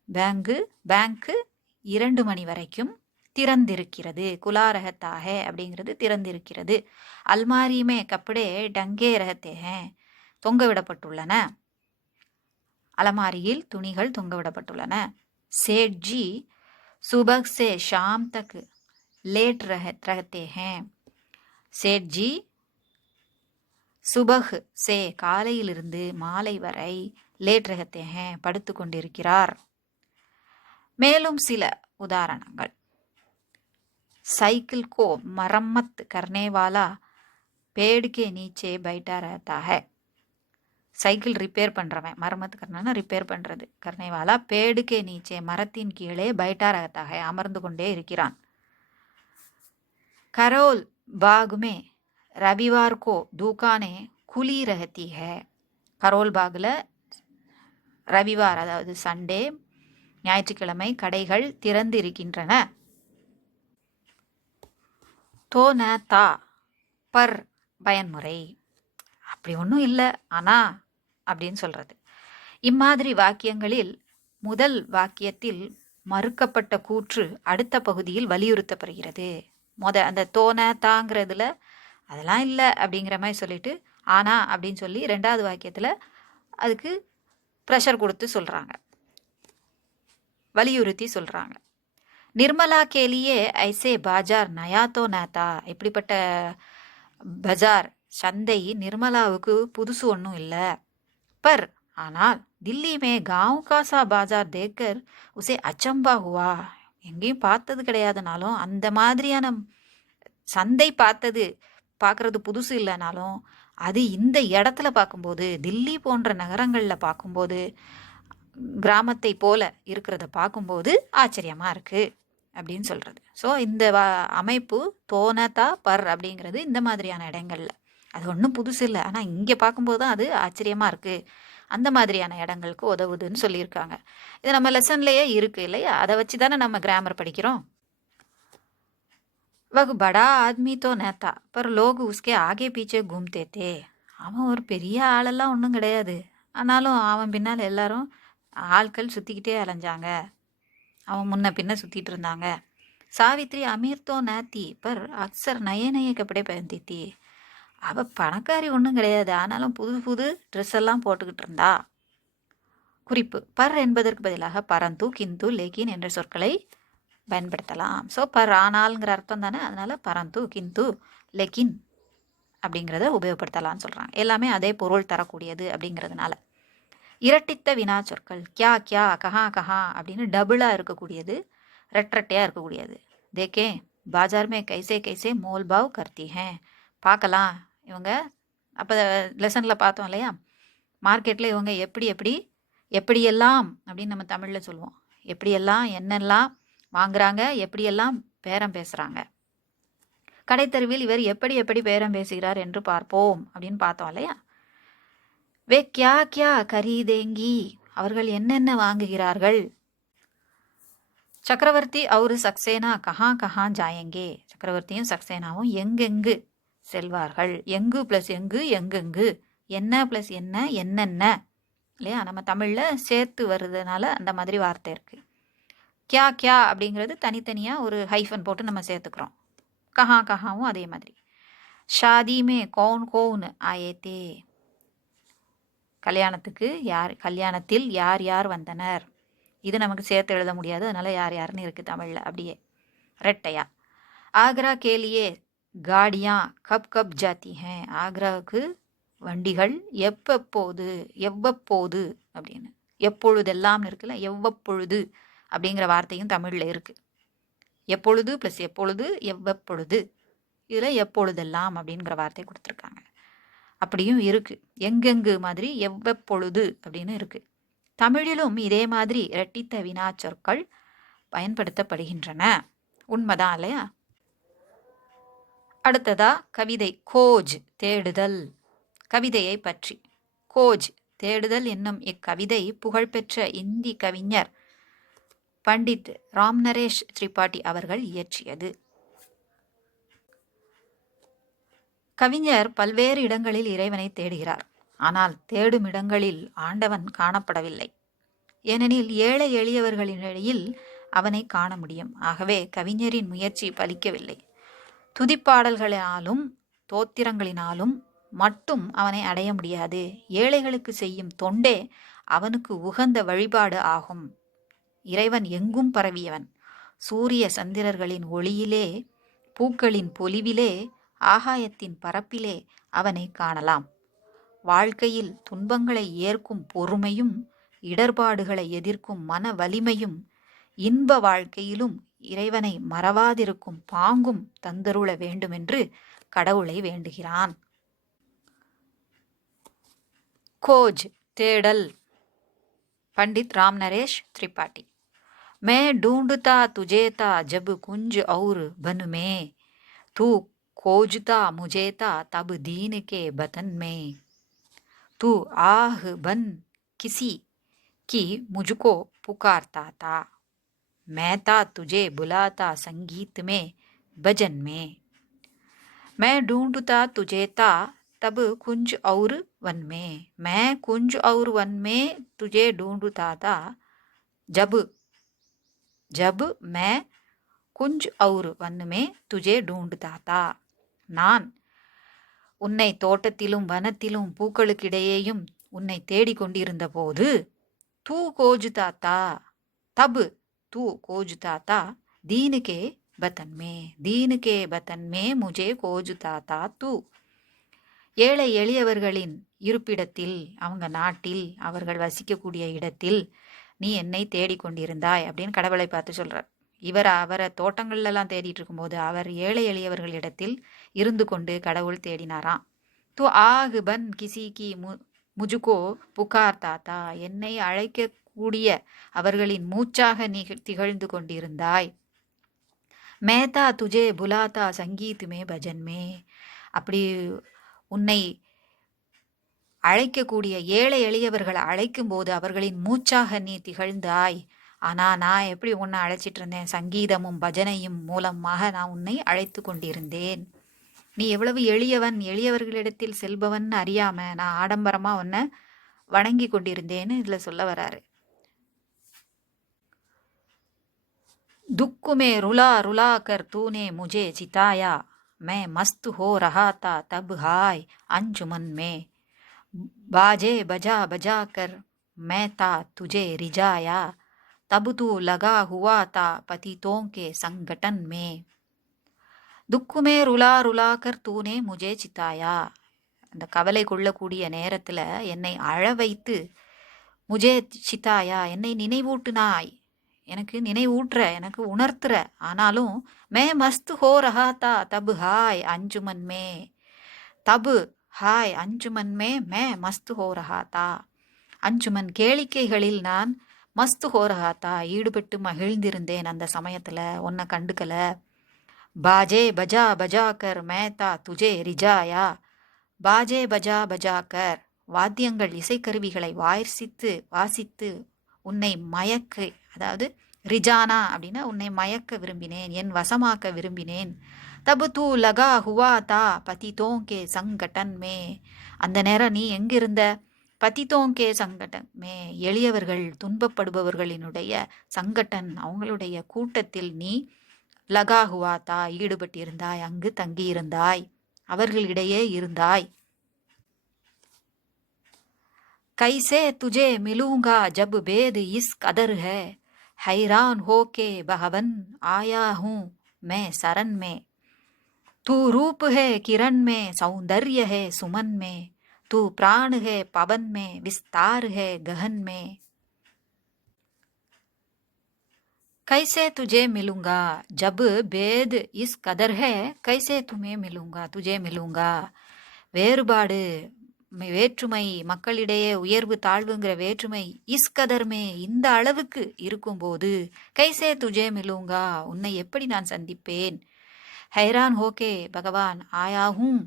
பேங்க் 2 மணி வரைக்கும் திறந்திருக்கிறது. குலா ரஹத்தா ஹை அப்படிங்கிறது திறந்திருக்கிறது. அல்மாரி மே கப்படே டங்கே ரஹத்தே ஹை, தொங்க விடப்பட்டுள்ளன. அலமாரியில் துணிகள் தொங்கவிடப்பட்டுள்ளன. சேட்ஜி சுபஹ் சே ஷாம் தக் லேட் ரஹத்தே ஹேன், சேட்ஜி சுபஹ் சே காலையிலிருந்து மாலை வரை லேட் ரஹத்தே ஹேன் படுத்து கொண்டிருக்கிறார். மேலும் சில உதாரணங்கள். साइकिल को मरम्मत करने वाला पेड़ के नीचे बैठा रहता है. சைக்கிள் ரிப்பேர் பண்ணுறவன், மரமத்து கர்னா ரிப்பேர் பண்ணுறது, கர்னேவாலா பேடுக்கே நீச்சே மரத்தின் கீழே பைட்டா ரகத்தாக அமர்ந்து கொண்டே இருக்கிறான். கரோல் பாகுமே ரவிவார் கோ தூக்கானே குலி ரஹத்தி ஹே, கரோல் பாகில் ரவிவார் அதாவது சண்டே ஞாயிற்றுக்கிழமை கடைகள் திறந்து இருக்கின்றன. தோ ந தா பர் பயன்முறை, அப்படி ஒன்றும் இல்லை ஆனா அப்படின்னு சொல்றது. இம்மாதிரி வாக்கியங்களில் முதல் வாக்கியத்தில் மறுக்கப்பட்ட கூற்று அடுத்த பகுதியில் வலியுறுத்தப்படுகிறது. அந்த தோன தாங்கிறதுல அதெல்லாம் இல்லை அப்படிங்கிற மாதிரி சொல்லிட்டு ஆனா அப்படின்னு சொல்லி ரெண்டாவது வாக்கியத்தில் அதுக்கு ப்ரெஷர் கொடுத்து சொல்றாங்க, வலியுறுத்தி சொல்றாங்க. நிர்மலா கேலியே ஐசே பாஜார் நயா தோ நாத்தா, இப்படிப்பட்ட பஜார் சந்தை நிர்மலாவுக்கு புதுசு ஒன்றும் இல்லை. पर ஆனால் दिल्ली में गांव का सा बाजार देखकर उसे अचंबा हुआ, எங்கேயும் பார்த்தது கிடையாதுனாலும் அந்த மாதிரியான சந்தை பார்க்கறது புதுசு இல்லைனாலும் அது இந்த இடத்துல பார்க்கும்போது, தில்லி போன்ற நகரங்களில் பார்க்கும்போது, கிராமத்தை போல இருக்கிறத பார்க்கும்போது ஆச்சரியமா இருக்கு அப்படின்னு சொல்றது. ஸோ இந்த அமைப்பு தோனதா பர் அப்படிங்கிறது இந்த மாதிரியான இடங்கள்ல அது ஒன்றும் புதுசு இல்லை, ஆனால் இங்கே பார்க்கும்போது தான் அது ஆச்சரியமாக இருக்குது, அந்த மாதிரியான இடங்களுக்கு உதவுதுன்னு சொல்லியிருக்காங்க. இது நம்ம லெசன்லேயே இருக்குது இல்லையா, அதை வச்சு தானே நம்ம கிராமர் படிக்கிறோம். வகு படா ஆத்மி தோ நேத்தா பர் லோக் உஸ்கே ஆகே பீச்சே கூம்தே தே, அவன் ஒரு பெரிய ஆளெல்லாம் ஒன்றும் கிடையாது, ஆனாலும் அவன் பின்னால் எல்லாரும் ஆட்கள் சுற்றிக்கிட்டே அலைஞ்சாங்க, அவன் முன்ன பின்ன சுற்றிட்டு இருந்தாங்க. சாவித்ரி அமீர் தோ நேத்தி பர் அக்சர் நயே நயே கப்படே பहनती थी, அவள் பணக்காரி ஒன்றும் கிடையாது, ஆனாலும் புது புது ட்ரெஸ் எல்லாம் போட்டுக்கிட்டு இருந்தா. குறிப்பு, பர் என்பதற்கு பதிலாக பரந்து, கிந்து, லேக்கின் என்ற சொற்களை பயன்படுத்தலாம். ஸோ பர் ஆனால்ங்கிற அர்த்தம் தானே, அதனால பரந்து, கிந்து, லேக்கின் அப்படிங்கிறத உபயோகப்படுத்தலாம்னு சொல்கிறாங்க. எல்லாமே அதே பொருள் தரக்கூடியது அப்படிங்கிறதுனால. இரட்டித்த வினா சொற்கள் கியா கியா, கஹா கஹா அப்படின்னு டபுளாக இருக்கக்கூடியது, ரெட்டரெட்டையாக இருக்கக்கூடியது. தேக்கே பாஜார் மே கைசே கைசே மோல் பாவ் கர்த்தி ஹே, பார்க்கலாம் இவங்க அப்போ லெசனில் பார்த்தோம் இல்லையா, மார்க்கெட்டில் இவங்க எப்படியெல்லாம் அப்படின்னு நம்ம தமிழில் சொல்லுவோம், எப்படியெல்லாம் என்னெல்லாம் வாங்குறாங்க, எப்படியெல்லாம் பேரம் பேசுகிறாங்க. கடைத்தெருவில் இவர் எப்படி பேரம் பேசுகிறார் என்று பார்ப்போம் அப்படின்னு பார்த்தோம் இல்லையா. வே கியா கியா கரீதேங்கி, அவர்கள் என்னென்ன வாங்குகிறார்கள். சக்கரவர்த்தி அவரு சக்சேனா கஹா கஹா ஜாயங்கே, சக்கரவர்த்தியும் சக்சேனாவும் எங்கெங்கு செல்வார்கள். எங்கு பிளஸ் எங்கு எங்கெங்கு, என்ன பிளஸ் என்ன என்னென்ன இல்லையா, நம்ம தமிழில் சேர்த்து வருதுனால அந்த மாதிரி வார்த்தை இருக்குது. கியா கியா அப்படிங்கிறது தனித்தனியாக ஒரு ஹைஃபன் போட்டு நம்ம சேர்த்துக்கிறோம். கஹா கஹாவும் அதே மாதிரி. ஷாதிமே கௌன் கௌன் ஆயேத்தே, கல்யாணத்தில் யார் யார் வந்தனர், இது நமக்கு சேர்த்து எழுத முடியாது, அதனால யார் யாருன்னு இருக்குது தமிழில் அப்படியே ரெட்டையா. ஆக்ரா கேலியே காடியா கப் கப் ஜாத்தி ஹே, ஆக்ராவுக்கு வண்டிகள் எவ்வப்போது அப்படின்னு, எப்பொழுதெல்லாம்னு இருக்குல்ல, எவ்வப்பொழுது அப்படிங்கிற வார்த்தையும் தமிழில் இருக்குது. எப்பொழுது ப்ளஸ் எப்பொழுது எவ்வப்பொழுது, இதில் எப்பொழுதெல்லாம் அப்படிங்கிற வார்த்தை கொடுத்துருக்காங்க. அப்படியும் இருக்குது, எங்கெங்கு மாதிரி எவ்வப்பொழுது அப்படின்னு இருக்குது. தமிழிலும் இதே மாதிரி இரட்டித்த வினா சொற்கள் பயன்படுத்தப்படுகின்றன. உண்மைதான் இல்லையா. அடுத்ததா கவிதை கோஜ் தேடுதல். கவிதையை பற்றி. கோஜ் தேடுதல் என்னும் இக்கவிதை புகழ்பெற்ற இந்தி கவிஞர் பண்டித் ராம் நரேஷ் திரிபாதி அவர்கள் இயற்றியது. கவிஞர் பல்வேறு இடங்களில் இறைவனை தேடுகிறார். ஆனால் தேடும் இடங்களில் ஆண்டவன் காணப்படவில்லை. ஏனெனில் ஏழை எளியவர்களிடையில் அவனை காண முடியும். ஆகவே கவிஞரின் முயற்சி பலிக்கவில்லை. துதிப்பாடல்களினாலும் தோத்திரங்களினாலும் மட்டும் அவனை அடைய முடியாது. ஏழைகளுக்கு செய்யும் தொண்டே அவனுக்கு உகந்த வழிபாடு ஆகும். இறைவன் எங்கும் பரவியவன். சூரிய சந்திரர்களின் ஒளியிலே, பூக்களின் பொலிவிலே, ஆகாயத்தின் பரப்பிலே அவனை காணலாம். வாழ்க்கையில் துன்பங்களை ஏற்கும் பொறுமையும், இடர்பாடுகளை எதிர்க்கும் மன வலிமையும், இன்ப வாழ்க்கையிலும் இறைவனை மறவாதிருக்கும் பாங்கும் தந்தருள வேண்டுமென்று கடவுளை வேண்டுகிறான். खोज தேடல். पंडित राम नरेश त्रिपाठी। मैं ढूंढता तुझे था जब कुंज और बन में, तू खोजता मुझे था तब दीन के बतन में, तू आह बन किसी की मुझको पुकारता था, मैं था तुझे बुलाता संगीत में भजन में। मैं ढूंढता तुझे था तब कुंज और वन में, मैं कुंज और वन में तुझे ढूंढता था जब जब मैं कुंज और वन में तुझे ढूंढता था। நான் உன்னை தோட்டத்திலும் வனத்திலும் பூக்களுக்கிடையேயும் உன்னை தேடிக்கொண்டிருந்த போது, தூ கோஜுதாத்தா தப் தூ கோஜுதாத்தா दीन के बतन में मुझे கோஜுதாத்தா தூ. ஏழை எளியவர்களின் இருப்பிடத்தில், அவங்க நாட்டில், அவர்கள் வசிக்கக்கூடிய இடத்தில் நீ என்னை தேடிக்கொண்டிருந்தாய் அப்படின்னு கடவுளை பார்த்து சொல்றார். அவரை தோட்டங்கள்லாம் தேடிட்டு இருக்கும்போது அவர் ஏழை எளியவர்களிடத்தில் இருந்து கொண்டு கடவுள் தேடினாராம். தூ ஆகு பன் கிசி கி முஜுகோ புகார் தாத்தா, என்னை அழைக்கக்கூடிய அவர்களின் மூச்சாக நீ திகழ்ந்து கொண்டிருந்தாய். மேதா துஜே புலாதா சங்கீத் மே பஜன் மே, அப்படி உன்னை அழைக்கக்கூடிய ஏழை எளியவர்களை அழைக்கும் போது அவர்களின் மூச்சாக நீ திகழ்ந்தாய். ஆனா நான் எப்படி உன்னை அழைச்சிட்டு இருந்தேன்? சங்கீதமும் பஜனையும் மூலமாக நான் உன்னை அழைத்து கொண்டிருந்தேன். நீ எவ்வளவு எளியவன், எளியவர்களிடத்தில் செல்பவன் அறியாம நான் ஆடம்பரமா உன்னை வணங்கி கொண்டிருந்தேன்னு இதுல சொல்ல வராரு. दुख में रुला रुला कर तूने मुझे चिताया, मैं मस्त हो रहा था तब हाय अंजुमन में, बाजे बजा बजा कर मैं था तुझे रिझाया, तब तू लगा हुआ था पतितों के संगठन में। दुख में रुला रुला कर तूने मुझे चिताया, அந்த கவலை கொள்ளக்கூடிய நேரத்துல என்னை அழ வைத்து, முஜே சித்தாயா, என்னை நினைவூட்டுனாய், எனக்கு நினைவூட்டுற, எனக்கு உணர்த்துற. ஆனாலும் மே மஸ்து ஹோ ரஹா தா தப் ஹாய் அஞ்சுமன் மே, தப் ஹாய் அஞ்சுமன் மே மே மஸ்து ஹோ ரஹா தா. அஞ்சுமன் கேளிக்கைகளில் நான் மஸ்து ஹோ ரஹா தா ஈடுபட்டு மகிழ்ந்திருந்தேன். அந்த சமயத்துல உன்னை கண்டுக்கல. பாஜே பஜா பஜாக்கர் மே தா துஜே ரிஜாயா, பாஜே பஜா பஜாக்கர் வாத்தியங்கள் இசைக்கருவிகளை வாசித்து உன்னை மயக்க, அதாவது ரிஜானா அப்படின்னா உன்னை மயக்க விரும்பினேன், என் வசமாக்க விரும்பினேன். தபு தூ லகா ஹுவா தா பதிதோங்கே சங்கடன் மே, அந்த நேரம் நீ எங்கிருந்த? பதிதோங்கே சங்கடன் மே, எளியவர்கள் துன்பப்படுபவர்களினுடைய சங்கடன், அவங்களுடைய கூட்டத்தில் நீ லகா ஹுவா தா ஈடுபட்டிருந்தாய், அங்கு தங்கியிருந்தாய், அவர்களிடையே இருந்தாய். कैसे तुझे मिलूंगा जब भेद इस कदर है, हैरान होके भगवन आया हूँ मैं शरण में, तू रूप है किरण में, सौंदर्य है सुमन में, तू प्राण है पवन में, विस्तार है गहन में। कैसे तुझे मिलूंगा जब भेद इस कदर है, कैसे तुम्हें मिलूंगा तुझे मिलूंगा, வேறுபாடு, வேற்றுமை, மக்களிடையே உயர்வு தாழ்வுங்கிற வேற்றுமை இஸ்கதர்மே இந்த அளவுக்கு இருக்கும்போது, கைசே துஜே மிலூங்கா உன்னை எப்படி நான் சந்திப்பேன்? ஹைரான் ஹோகே பகவான் ஆயாஹூம்,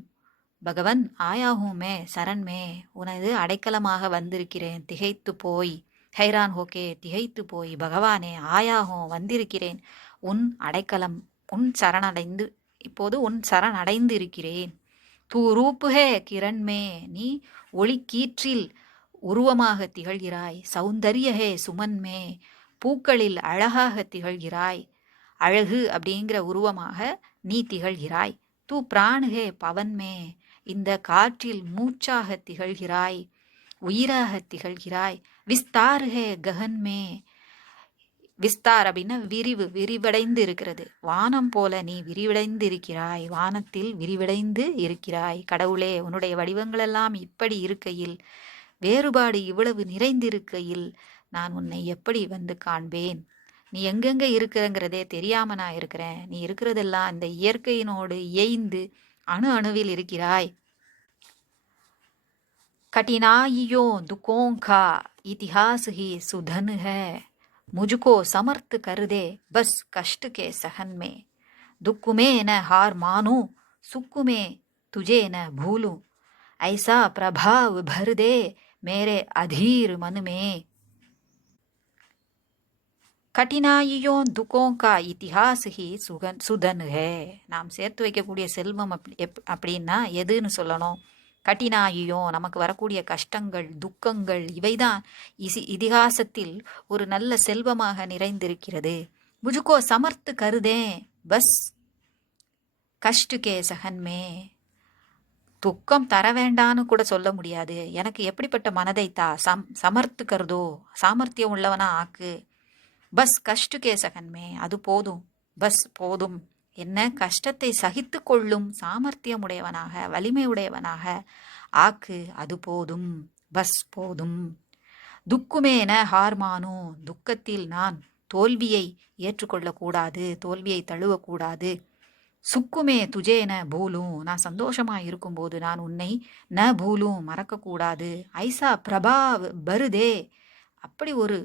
பகவன் ஆயாஹூம் மே சரண் மே, உனது அடைக்கலமாக வந்திருக்கிறேன் திகைத்து போய். ஹைரான் ஹோகே திகைத்து போய், பகவானே ஆயாஹூம் வந்திருக்கிறேன், உன் அடைக்கலம், உன் சரணடைந்து, இப்போது உன் சரணடைந்து இருக்கிறேன். தூ ரூப் ஹே கிரண் மே, நீ ஒளிக்கீற்றில் உருவமாக திகழ்கிறாய். சௌந்தர்ய ஹே சுமன் மே, பூக்களில் அழகாக திகழ்கிறாய். அழகு அப்படிங்கிற உருவமாக நீ திகழ்கிறாய். தூ பிராண் ஹே பவன் மே, இந்த காற்றில் மூச்சாக திகழ்கிறாய், உயிராக திகழ்கிறாய். விஸ்தார் ஹே ககன் மே, விஸ்தார் அப்படின்னா விரிவு, விரிவடைந்து இருக்கிறது. வானம் போல நீ விரிவடைந்து இருக்கிறாய், வானத்தில் விரிவடைந்து இருக்கிறாய். கடவுளே, உன்னுடைய வடிவங்கள் எல்லாம் இப்படி இருக்கையில், வேறுபாடு இவ்வளவு நிறைந்திருக்கையில் நான் உன்னை எப்படி வந்து காண்பேன்? நீ எங்கெங்க இருக்கிறங்கிறதே தெரியாம நான் இருக்கிறேன். நீ இருக்கிறதெல்லாம் இந்த இயற்கையினோடு இயைந்து அணு அணுவில் இருக்கிறாய். कठिनाइयों दुखों का इतिहास ही सुधन है, मुझको समर्थ कर दे बस कष्ट के सहन में. दुख में न हार मानूं, सुख में तुझे न भूलूं, ऐसा प्रभाव भर दे मेरे अधीर मन में. கட்டினாயியோ துக்கோங்கா இத்திஹாஸ் ஹி சுதன் ஹே. நாம் சேர்த்து வைக்கக்கூடிய செல்வம் அப்படின்னா எதுன்னு சொல்லணும்? கட்டினாயியோ, நமக்கு வரக்கூடிய கஷ்டங்கள், துக்கங்கள், இவைதான் இதிகாசத்தில் ஒரு நல்ல செல்வமாக நிறைந்திருக்கிறது. முஜுக்கோ சமர்த்து கருதே பஸ் கஷ்டு கே சகன்மே. துக்கம் தர வேண்டான்னு கூட சொல்ல முடியாது. எனக்கு எப்படிப்பட்ட மனதை தா, சமர்த்து கருதோ, சாமர்த்தியம் உள்ளவனா ஆக்கு. பஸ் கஷ்டு கே சகன்மே, அது போதும், பஸ் போதும். என்ன கஷ்டத்தை சகித்து கொள்ளும் சாமர்த்தியமுடையவனாக, வலிமையுடையவனாக ஆக்கு, அது போதும், பஸ் போதும். துக்குமேன ஹார்மானு, துக்கத்தில் நான் தோல்வியை ஏற்றுக்கொள்ளக்கூடாது, தோல்வியை தழுவக்கூடாது. சுக்குமே துஜேன பூலும், நான் சந்தோஷமா இருக்கும்போது நான் உன்னை ந பூலும் மறக்கக்கூடாது. ஐசா பிரபாவ் பருதே, அப்படி ஒரு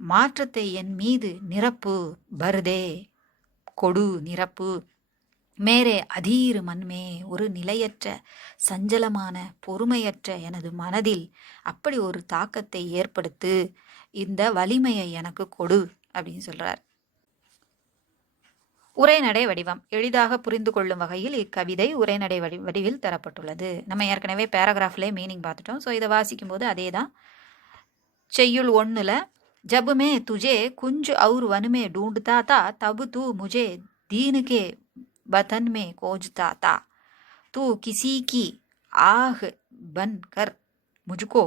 மாற்றத்தை என் மீது நிரப்பு, பருதே கொடு, நிரப்பு. மேரே அதீர் மன்மே, ஒரு நிலையற்ற சஞ்சலமான பொறுமையற்ற எனது மனதில் அப்படி ஒரு தாக்கத்தை ஏற்படுத்து, இந்த வலிமையை எனக்கு கொடு அப்படின்னு சொல்றார். உரைநடை வடிவம் எளிதாக புரிந்து கொள்ளும் வகையில் இக்கவிதை உரைநடை வடிவில் தரப்பட்டுள்ளது. நம்ம ஏற்கனவே பேராகிராஃப்லேயே மீனிங் பார்த்துட்டோம். ஸோ இதை வாசிக்கும் போது அதே தான். செய்யுள் 1ல் जब मैं तुझे कुंज और वन में ढूंढता था, तब तू मुझे दीन के बतन में खोजता था. तू किसी की आह बन कर मुझको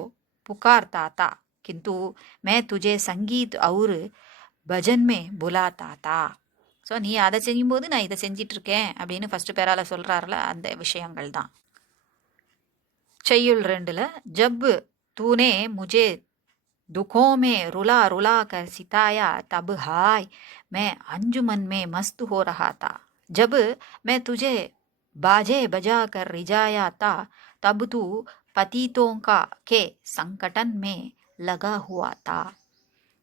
पुकारता था, किंतु मैं तुझे संगीत और भजन में बुलाता था. ஸோ நீ அதை செய்யும்போது நான் இதை செஞ்சிட்ருக்கேன் அப்படின்னு ஃபஸ்ட்டு பேரால சொல்கிறாருல, அந்த விஷயங்கள் தான். செய்யுள் 2ல் जब तूने मुझे दुखों में रुला रुला कर सिताया, तब हाय मैं अंजुमन में मस्त हो रहा था. जब मैं तुझे बाजे बजा कर रिझाया था, तब तू पतितों का के संकटन में लगा हुआ था.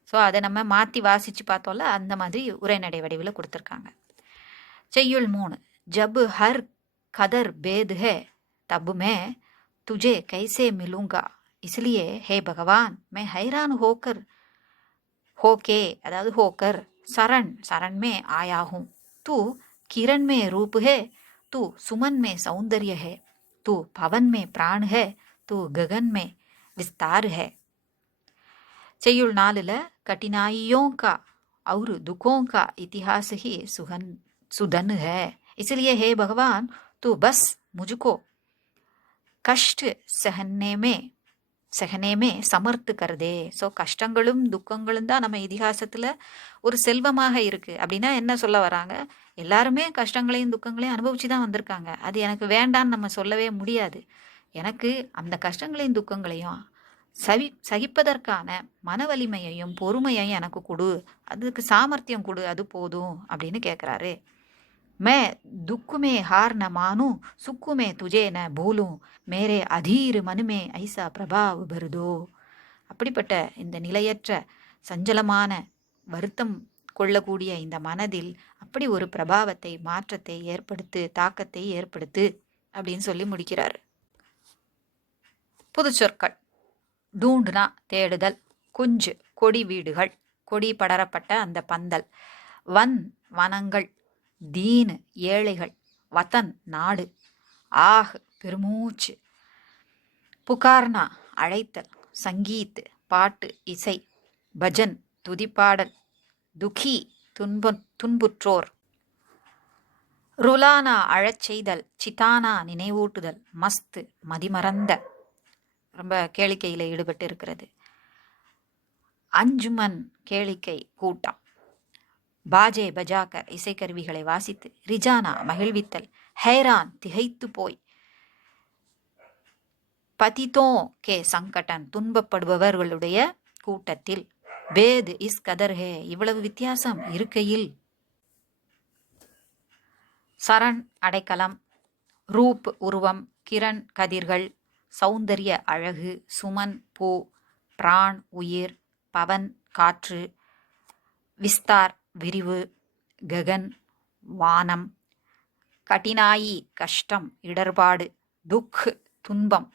ஸோ அதை நம்ம மாற்றி வாசித்து பார்த்தோம்ல, அந்த மாதிரி உரைநடை வடிவில் கொடுத்துருக்காங்க. செய்யுள் 3 जब हर कदर बेद है तब मैं तुझे कैसे मिलूंगा, इसलिए हे भगवान मैं हैरान होके अதாவது होकर शरण में आया हूँ. तू किरण में रूप है, तू सुमन में सौंदर्य है, तू पवन में प्राण है, तू गगन में विस्तार है. செய்யுள் 4ல் कठिनाइयों का और दुखों का इतिहास ही सुधन है, इसलिए हे भगवान तू बस मुझको कष्ट सहने சமர்த்து கருதே. ஸோ கஷ்டங்களும் துக்கங்களும் தான் நம்ம இதிகாசத்தில் ஒரு செல்வமாக இருக்குது. அப்படின்னா என்ன சொல்ல வராங்க? எல்லாருமே கஷ்டங்களையும் துக்கங்களையும் அனுபவிச்சு தான் வந்திருக்காங்க. அது எனக்கு வேண்டான்னு நம்ம சொல்லவே முடியாது. எனக்கு அந்த கஷ்டங்களையும் துக்கங்களையும் சகிப்பதற்கான மன வலிமையையும் பொறுமையையும் எனக்கு கொடு, அதுக்கு சாமர்த்தியம் கொடு, அது போதும் அப்படின்னு கேட்குறாரு. मैं दुख में हार न मानूं, सुख में तुझे न भूलूं, मेरे अधीर मन में ऐसा प्रभाव भर दो. அப்படிப்பட்ட இந்த நிலையற்ற சஞ்சலமான வருத்தம் கொள்ளக்கூடிய இந்த மனதில் அப்படி ஒரு பிரபாவத்தை, மாற்றத்தை ஏற்படுத்து, தாக்கத்தை ஏற்படுத்து அப்படின்னு சொல்லி முடிக்கிறார். புதுச்சொற்கள். டூண்டுனா தேடுதல், குஞ்சு கொடி வீடுகள், கொடி படரப்பட்ட அந்த பந்தல், வன் வனங்கள், தீன் ஏழைகள், வத்தன் நாடு, ஆஹ் பெருமூச்சு. புகார்னா அழைத்தல், சங்கீத் பாட்டு இசை, பஜன் துதிப்பாடல், துகி துன்புற்றோர், ருலானா அழச் செய்தல், சிதானா நினைவூட்டுதல், மஸ்த் மதிமறந்த, ரொம்ப கேளிக்கையில் ஈடுபட்டு இருக்கிறது. அஞ்சுமன் கேளிக்கை கூட்டம், பாஜே பஜாக்கர் இசைக்கருவிகளை வாசித்து, ரிஜானா மகிழ்வித்தல், ஹைரான் திகைத்து போய், பதித்தோ கே சங்கடன் துன்பப்படுபவர்களுடைய கூட்டத்தில், பேத் இஸ் கதர் ஹே இவ்வளவு வித்தியாசம் இருக்கையில், சரண் அடைக்கலம், ரூப் உருவம், கிரண் கதிர்கள், சௌந்தரிய அழகு, சுமன் பூ, பிரான் உயிர், பவன் காற்று, விஸ்தார் விரிவு, ககன் வானம், கட்டினாயி கஷ்டம் இடர்பாடு, துக் துன்பம்,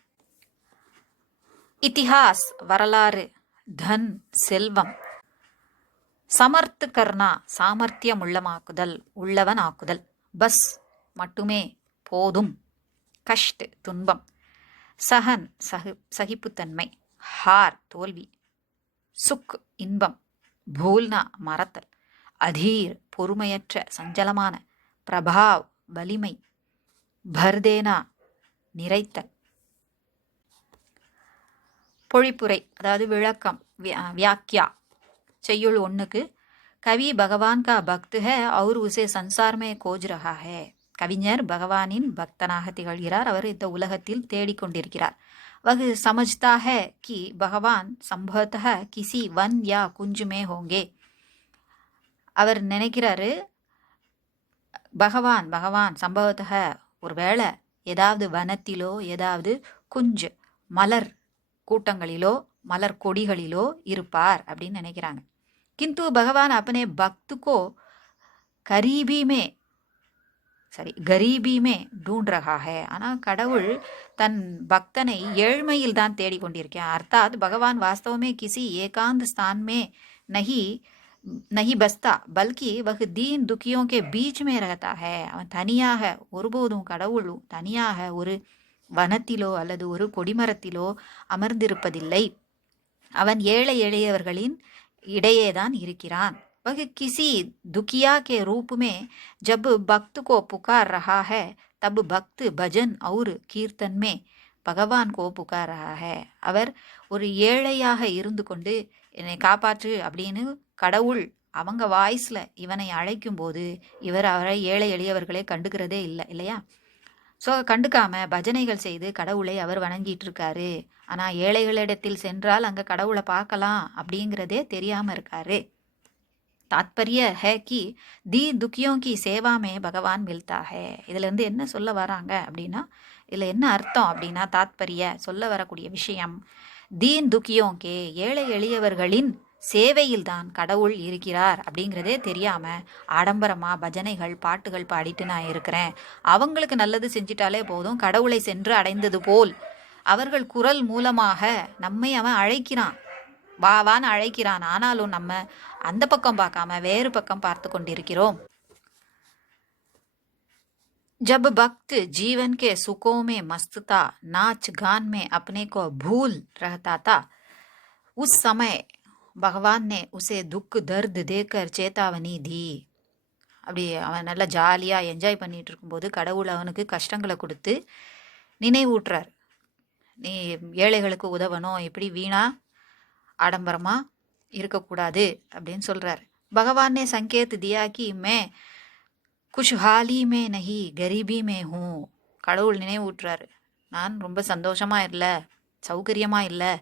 இத்திஹாஸ் வரலாறு, தன் செல்வம், சமர்த்து கர்ணா சாமர்த்தியம் உள்ளவன் ஆக்குதல், பஸ் மட்டுமே போதும், கஷ்ட் துன்பம், சஹன் சகிப்புத்தன்மை, ஹார் தோல்வி, சுக் இன்பம், பூல்னா மறத்தல், அதீர் பொறுமையற்ற சஞ்சலமான, பிரபாவ் வலிமை, பர்தேனா நிறைத்தல். பொழிப்புரை அதாவது விளக்கம், வியாக்கியா. செய்யுள் 1க்கு கவி பகவான் கா பக்த் ஹை और उसे संसार में खोज रहा है. கவிஞர் பகவானின் பக்தனாக திகழ்கிறார், அவர் இந்த உலகத்தில் தேடிக்கொண்டிருக்கிறார். वह समझता है कि भगवान संभवतः किसी वन या कुंज में होंगे. அவர் நினைக்கிறாரு பகவான் சம்பவத்தக ஒருவேளை ஏதாவது வனத்திலோ ஏதாவது குஞ்சு மலர் கூட்டங்களிலோ மலர் கொடிகளிலோ இருப்பார் அப்படின்னு நினைக்கிறாங்க. किंतु भगवान अपने भक्त को गरीबी में ढूंढ रहा है. ஆனால் கடவுள் தன் பக்தனை ஏழ்மையில் தான் தேடிக்கொண்டிருக்கிறார். अर्थात भगवान वास्तव में किसी एकांत स्थान में नहीं बसता बल्कि वह दीन दुखियों के बीच में रहता है. அவன் தனியாக ஒருபோதும் கடவுள் தனியாக ஒரு வனத்திலோ அல்லது ஒரு கொடிமரத்திலோ அமர்ந்திருப்பதில்லை. அவன் ஏழை எளியவர்களின் இடையேதான் இருக்கிறான். वह किसी दुखिया के रूप में जब भक्त को पुकार रहा है तब भक्त भजन और कीर्तन में भगवान को पुकार रहा है. அவர் ஒரு ஏழையாக இருந்து கொண்டு என்னை காப்பாற்று அப்படின்னு கடவுள் அவங்க வாய்ஸ்ல இவனை அழைக்கும் போது இவர் அவரை ஏழை எளியவர்களை கண்டுக்கிறதே இல்லையா? ஸோ கண்டுக்காம பஜனைகள் செய்து கடவுளை அவர் வணங்கிட்டு இருக்காரு. ஆனால் ஏழைகளிடத்தில் சென்றால் அங்கே கடவுளை பார்க்கலாம் அப்படிங்கிறதே தெரியாமல் இருக்காரு. தாத்பரிய है कि दीन दुखियों की सेवा में भगवान मिलता है. இதுலேருந்து என்ன சொல்ல வராங்க அப்படின்னா, இதில் என்ன அர்த்தம் அப்படின்னா, தாத்பரிய சொல்ல வரக்கூடிய விஷயம், தீன் துக்கியோங்கே ஏழை எளியவர்களின் சேவையில் தான் கடவுள் இருக்கிறார் அப்படிங்கிறதே தெரியாம ஆடம்பரமா பஜனைகள் பாட்டுகள் பாடிட்டு நான் இருக்கிறேன், அவங்களுக்கு நல்லது செஞ்சிட்டாலே போதும், கடவுளை சென்று அடைந்தது போல் அவர்கள் குரல் மூலமாக நம்மை அவன் அழைக்கிறான், வான்னு அழைக்கிறான். ஆனாலும் நம்ம அந்த பக்கம் பார்க்காம வேறு பக்கம் பார்த்து கொண்டிருக்கிறோம். जब भक्त जीवन के सुखों में मस्त था, नाच गान में अपने को भूल रहता था, उस समय भगवान ने उसे दुख दर्द देकर चेतावनी दी. அப்படி அவன் நல்லா ஜாலியாக என்ஜாய் பண்ணிட்டு இருக்கும்போது கடவுள் அவனுக்கு கஷ்டங்களை கொடுத்து நினைவூட்டுறார். நீ ஏழைகளுக்கு உதவணும், இப்படி வீணா ஆடம்பரமா இருக்கக்கூடாது அப்படின்னு சொல்றார். பகவான் ने संकेत दिया कि मैं खुशहाली में नहीं गरीबी में हूँ. கடவுள் நினைவூட்டுறாரு, நான் ரொம்ப சந்தோஷமா இல்லை, சௌகரியமா இல்லை,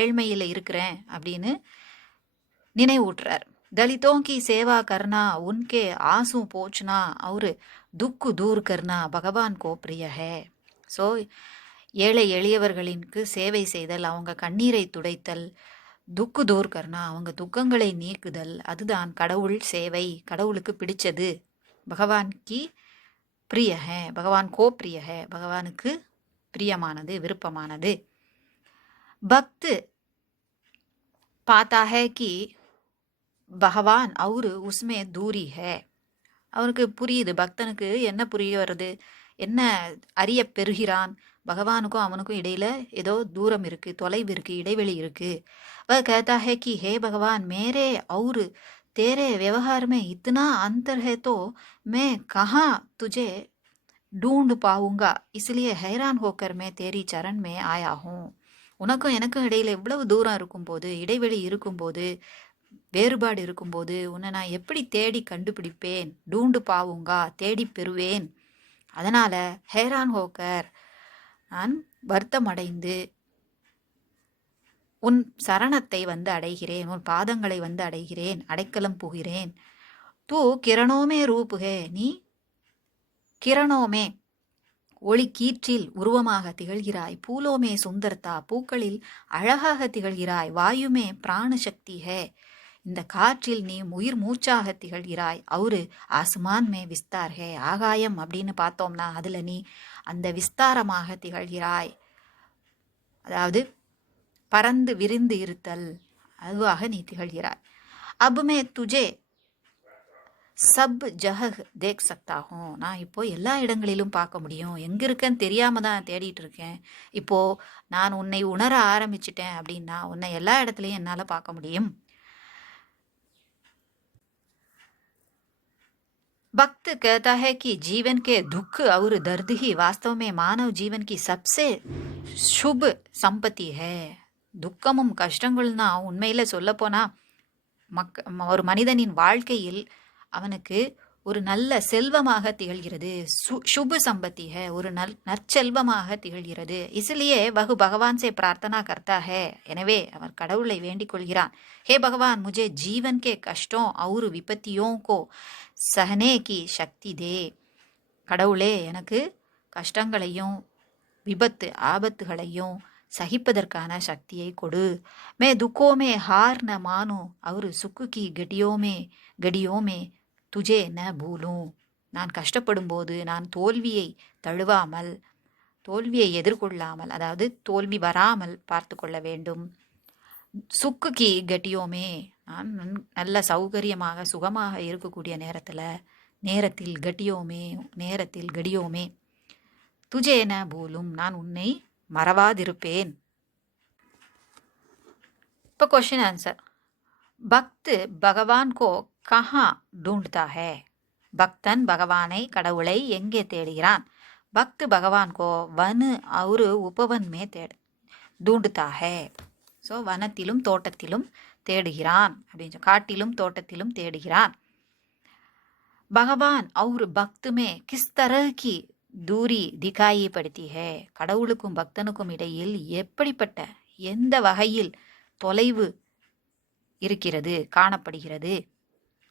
ஏழ்மையில் இருக்கிறேன் அப்படின்னு நினைவூட்டுறார். दलितों की सेवा करना, उनके आंसू पोंछना और दुख दूर करना भगवान को प्रिय है. ஸோ ஏழை எளியவர்களிற்கு சேவை செய்தல், அவங்க கண்ணீரை துடைத்தல், துக்கு தூர் கர்னா அவங்க துக்கங்களை நீக்குதல், அதுதான் கடவுள் சேவை, கடவுளுக்கு பிடிச்சது. பகவான் கி பிரிய ஹே, பகவான் கோ பிரிய ஹே, பகவானுக்கு பிரியமானது விருப்பமானது. பக்த் பாத்தா ஹே கி பகவான் और उसमें दूरी है. அவனுக்கு புரியுது, பக்தனுக்கு என்ன புரிய வருது, என்ன அறிய பெறுகிறான்? பகவானுக்கும் அவனுக்கும் இடையில ஏதோ தூரம் இருக்கு, தொலைவு இருக்கு, இடைவெளி இருக்கு. वह कहता है कि हे भगवान, मेरे और तेरे व्यवहार में इतना अंतर है तो मैं कहाँ तुझे ढूंढ पाऊंगा, इसलिए हैरान होकर मैं तेरी चरण में आया हूँ. உனக்கும் எனக்கும் இடையில எவ்வளவு தூரம் இருக்கும்போது, இடைவெளி இருக்கும்போது, வேறுபாடு இருக்கும்போது உன்னை நான் எப்படி தேடி கண்டுபிடிப்பேன்? டூண்டு பாவுங்கா, தேடி பெறுவேன். அதனால ஹேரான் ஹோக்கர், நான் வருத்தமடைந்து உன் சரணத்தை வந்து அடைகிறேன், உன் பாதங்களை வந்து அடைகிறேன், அடைக்கலம் புகிறேன். தூ கிரணோமே ரூபுகே, நீ கிரணோமே ஒளி கீற்றில் உருவமாக திகழ்கிறாய். பூலோமே சுந்தர்தா, பூக்களில் அழகாக திகழ்கிறாய். வாயுமே பிராணசக்தி ஹே, இந்த காற்றில் நீ உயிர் மூச்சாக திகழ்கிறாய். அவுரு ஆசுமான் மே விஸ்தார் ஹே, ஆகாயம் அப்படின்னு பார்த்தோம்னா அதுல நீ அந்த விஸ்தாரமாக திகழ்கிறாய். அதாவது பறந்து விரிந்து இருத்தல், அதுவாக நீ திகழ்கிறாய். அபுமே துஜே சப் ஜஹ் தேக் சக்தா ஹூம், நான் இப்போ எல்லா இடங்களிலும் பார்க்க முடியும். எங்க இருக்கேன்னு தெரியாம தான் தேடிட்டு இருக்கேன். இப்போ நான் உன்னை உணர ஆரம்பிச்சிட்டேன் அப்படின்னா உன்னை எல்லா இடத்துலையும் என்னால பார்க்க முடியும். भक्त कहता है कि जीवन के दुख और दर्द ही वास्तव में मानव जीवन की सबसे शुभ संपत्ति है. துக்கமும் கஷ்டங்களும் தான் உண்மையில சொல்ல போனா ஒரு மனிதனின் வாழ்க்கையில் அவனுக்கு ஒரு நல்ல செல்வமாக திகழ்கிறது. சுப சம்பத்தி है, ஒரு நற்செல்வமாக திகழ்கிறது. इसलिए वह भगवान से प्रार्थना करता है, எனவே அவர் கடவுளை வேண்டிக் கொள்கிறான். हे भगवान, मुझे जीवन के कष्टों और विपत्तियों को सहने की शक्ति दे. கடவுளே, எனக்கு கஷ்டங்களையும் விபத்து ஆபத்துகளையும் சகிப்பதற்கான சக்தியை கொடு. மே துக்கோ மே ஹார் ந மானு और सुख की गडियों में துஜே ந பூலும். நான் கஷ்டப்படும் போது நான் தோல்வியை தழுவாமல், தோல்வியை எதிர்கொள்ளாமல், அதாவது தோல்வி வராமல் பார்த்து கொள்ள வேண்டும். சுக்குக்கு கட்டியோமே, நான் நல்ல சௌகரியமாக சுகமாக இருக்கக்கூடிய நேரத்தில் கடியோமே துஜே ந பூலும், நான் உன்னை மறவாதிருப்பேன். இப்போ क्वेश्चन आंसर. பக்த் பகவான் கோ கஹா ढूंढता है. பக்தன் பகவானை, கடவுளை எங்கே தேடுகிறான்? பக்த் பகவான் கோ வன் और उपवन में ढूंढता है. ஸோ வனத்திலும் தோட்டத்திலும் தேடுகிறான் அப்படின்னு, காட்டிலும் தோட்டத்திலும் தேடுகிறான். பகவான் और भक्त में किस तरह की दूरी दिखाई पड़ती है. கடவுளுக்கும் பக்தனுக்கும் இடையில் எப்படிப்பட்ட, எந்த வகையில் தொலைவு இருக்கிறது, காணப்படுகிறது,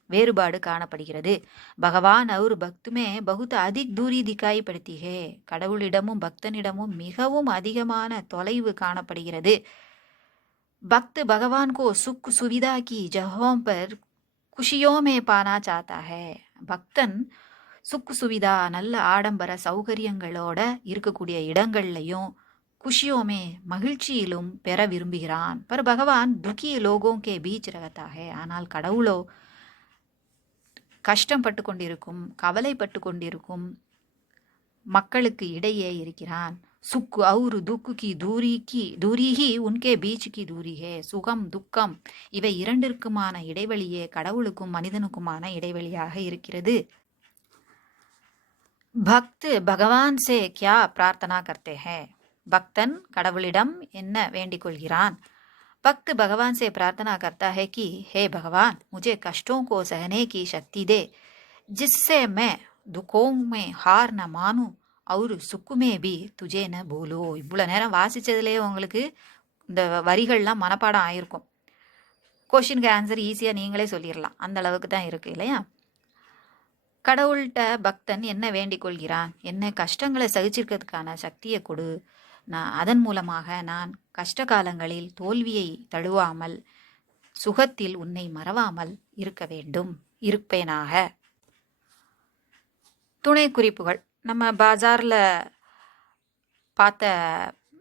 வேறுபாடு காணப்படுகிறது. பகவான் और भक्त में बहुत अधिक दूरी दिखाई पड़ती है. கடவுளிடமும் பக்தனிடமும் மிகவும் அதிகமான தொலைவு காணப்படுகிறது. भक्त भगवान को सुख सुविधा की जगहों पर खुशियों में पाना चाहता है. பக்தன் சுக்கு சுவிதா, நல்ல ஆடம்பர சௌகரியங்களோட இருக்கக்கூடிய இடங்கள்லையும் குஷியோமே மகிழ்ச்சியிலும் பெற விரும்புகிறான். பர் பகவான் துக்கி லோகோங்கே பீச் ரகத்தாக, ஆனால் கடவுளோ கஷ்டப்பட்டு கொண்டிருக்கும், கவலைப்பட்டு கொண்டிருக்கும் மக்களுக்கு இடையே இருக்கிறான். சுக்கு அவுரு துக்குக்கு தூரிகி உன்கே பீச்சுக்கு தூரிகே. சுகம் துக்கம் இவை இரண்டிற்குமான இடைவெளியே கடவுளுக்கும் மனிதனுக்குமான இடைவெளியாக இருக்கிறது. பக்த் பகவான் சே கியா பிரார்த்தனா கர்த்தே ஹே. பக்தன் கடவுளிடம் என்ன வேண்டிக் கொள்கிறான்? भक्त भगवान से प्रार्थना करता है कि हे भगवान, मुझे कष्टों को सहने की शक्ति दे, जिससे मैं दुखों में हार न मानूं और सुख में भी तुझे न भूलूं. இவ்வளோ நேரம் வாசிச்சதுலேயே உங்களுக்கு இந்த வரிகள்லாம் மனப்பாடம் ஆயிருக்கும். கொஷினுக்கு ஆன்சர் ஈஸியாக நீங்களே சொல்லிடலாம், அந்த அளவுக்கு தான் இருக்கு இல்லையா? கடவுள்கிட்ட பக்தன் என்ன வேண்டிக் கொள்கிறான்? என்ன கஷ்டங்களை சகிச்சிருக்கிறதுக்கான சக்தியை கொடு, அதன் மூலமாக நான் கஷ்ட காலங்களில் தோல்வியை தழுவாமல், சுகத்தில் உன்னை மறவாமல் இருக்க வேண்டும், இருப்பேனாக. துணை குறிப்புகள். நம்ம பாஜாரில் பார்த்த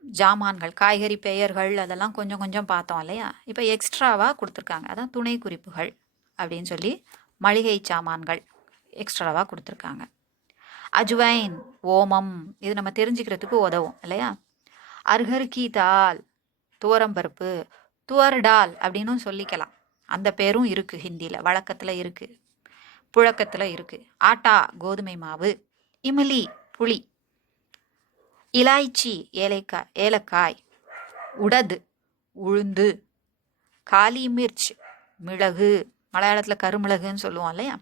ஜாமான்கள், காய்கறி பெயர்கள் அதெல்லாம் கொஞ்சம் கொஞ்சம் பார்த்தோம் இல்லையா? இப்போ எக்ஸ்ட்ராவாக கொடுத்துருக்காங்க, அதான் துணை குறிப்புகள் அப்படின்னு சொல்லி மளிகை சாமான்கள் எக்ஸ்ட்ராவாக கொடுத்துருக்காங்க. அஜ்வைன் ஓமம், இது நம்ம தெரிஞ்சுக்கிறதுக்கு உதவும் இல்லையா. அர்ஹர் கி தால் துவரம்பருப்பு, துவர் டால் அப்படின்னு சொல்லிக்கலாம். அந்த பேரும் இருக்கு, ஹிந்தியில் வழக்கத்தில் இருக்கு, புழக்கத்தில் இருக்கு. ஆட்டா கோதுமை மாவு, இமிலி புளி, இலாய்ச்சி ஏலக்காய், உடது உளுந்து, காலி மிர்ச் மிளகு, மலையாளத்தில் கருமிளகுன்னு சொல்லுவோம் இல்லையா.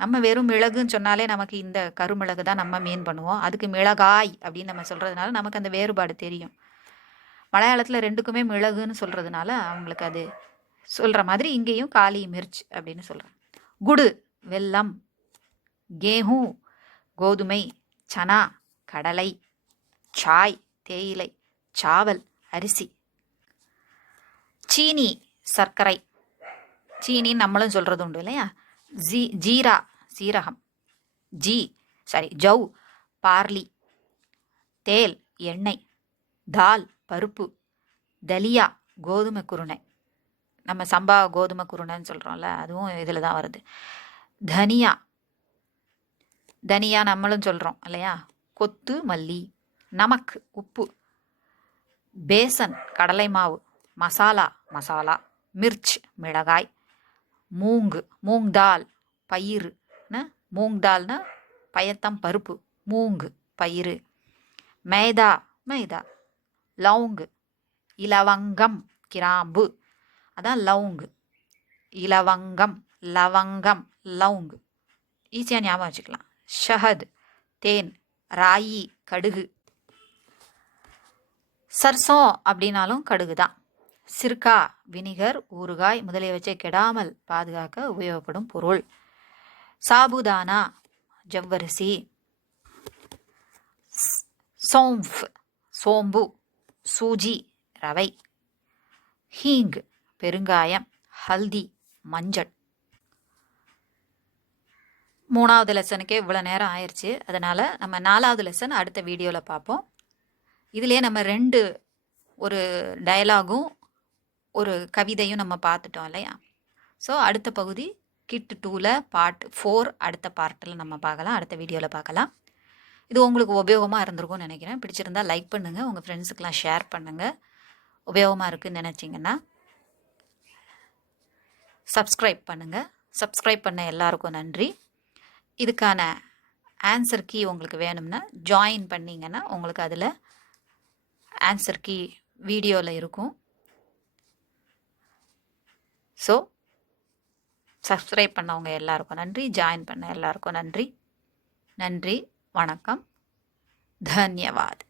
நம்ம வெறும் மிளகுன்னு சொன்னாலே நமக்கு இந்த கருமிளகு தான் நம்ம மீன் பண்ணுவோம். அதுக்கு மிளகாய் அப்படின்னு நம்ம சொல்கிறதுனால நமக்கு அந்த வேறுபாடு தெரியும். மலையாளத்தில் ரெண்டுக்குமே மிளகுன்னு சொல்கிறதுனால அவங்களுக்கு அது சொல்கிற மாதிரி இங்கேயும் காலி மிர்ச் அப்படின்னு சொல்கிறேன். குடு வெல்லம், கேஹூ கோதுமை, சனா கடலை, சாய் தேயிலை, சாவல் அரிசி, சீனி சர்க்கரை, சீனின்னு நம்மளும் சொல்கிறது உண்டு இல்லையா. ஜீரா சீரகம், ஜவ் பார்லி, தேல் எண்ணெய், தால் பருப்பு, தலியா கோதுமை குருணை, நம்ம சம்பா கோதுமை குருணைன்னு சொல்கிறோம்ல, அதுவும் இதில் தான் வருது. தனியா நம்மளும் சொல்கிறோம் இல்லையா. கொத்து மல்லி, நமக்கு உப்பு, பேசன் கடலை மாவு, மசாலா மிர்ச் மிளகாய், மூங் தால் பயிறு, மூங் தால்னா பயத்தம் பருப்பு, மூங்கு பயிறு, மைதா லவுங்கு, இலவங்கம் கிராம்பு, அதான் லவுங்கு, இலவங்கம் லவங்கம் லவுங்கு, ஈஸியாக ஞாபகம் வச்சுக்கலாம். ஷஹத் தேன், ராயி கடுகு, சர்சோ அப்படின்னாலும் கடுகு தான். சிர்கா வினிகர், ஊறுகாய் முதலிய வச்சே கெடாமல் பாதுகாக்க உபயோகப்படும் பொருள். சாபுதானா ஜவ்வரிசி, சோம்பு, சூஜி ரவை, ஹீங் பெருங்காயம், ஹல்தி மஞ்சள். 3வது லெசனுக்கே இவ்வளோ நேரம் ஆயிடுச்சு. அதனால் நம்ம 4வது லெசன் அடுத்த வீடியோவில் பார்ப்போம். இதிலே நம்ம 2 ஒரு டயலாகும் ஒரு கவிதையும் நம்ம பார்த்துட்டோம் இல்லையா. ஸோ அடுத்த பகுதி கிட் 2ல் பார்ட் 4 அடுத்த பார்ட்டில் நம்ம பார்க்கலாம், அடுத்த வீடியோவில் பார்க்கலாம். இது உங்களுக்கு உபயோகமாக இருந்திருக்கும்னு நினைக்கிறேன். பிடிச்சிருந்தால் லைக் பண்ணுங்கள், உங்கள் ஃப்ரெண்ட்ஸுக்கெலாம் ஷேர் பண்ணுங்கள். உபயோகமாக இருக்குதுன்னு நினச்சிங்கன்னா சப்ஸ்கிரைப் பண்ணுங்கள். சப்ஸ்கிரைப் பண்ண எல்லாருக்கும் நன்றி. இதுக்கான ஆன்சர் கீ உங்களுக்கு வேணும்னா ஜாயின் பண்ணிங்கன்னா உங்களுக்கு அதில் ஆன்சர் கீ வீடியோவில் இருக்கும். ஸோ சப்ஸ்கிரைப் பண்ணவங்க எல்லாருக்கும் நன்றி, ஜாயின் பண்ண எல்லாருக்கும் நன்றி. நன்றி, வணக்கம், தன்யவாத்.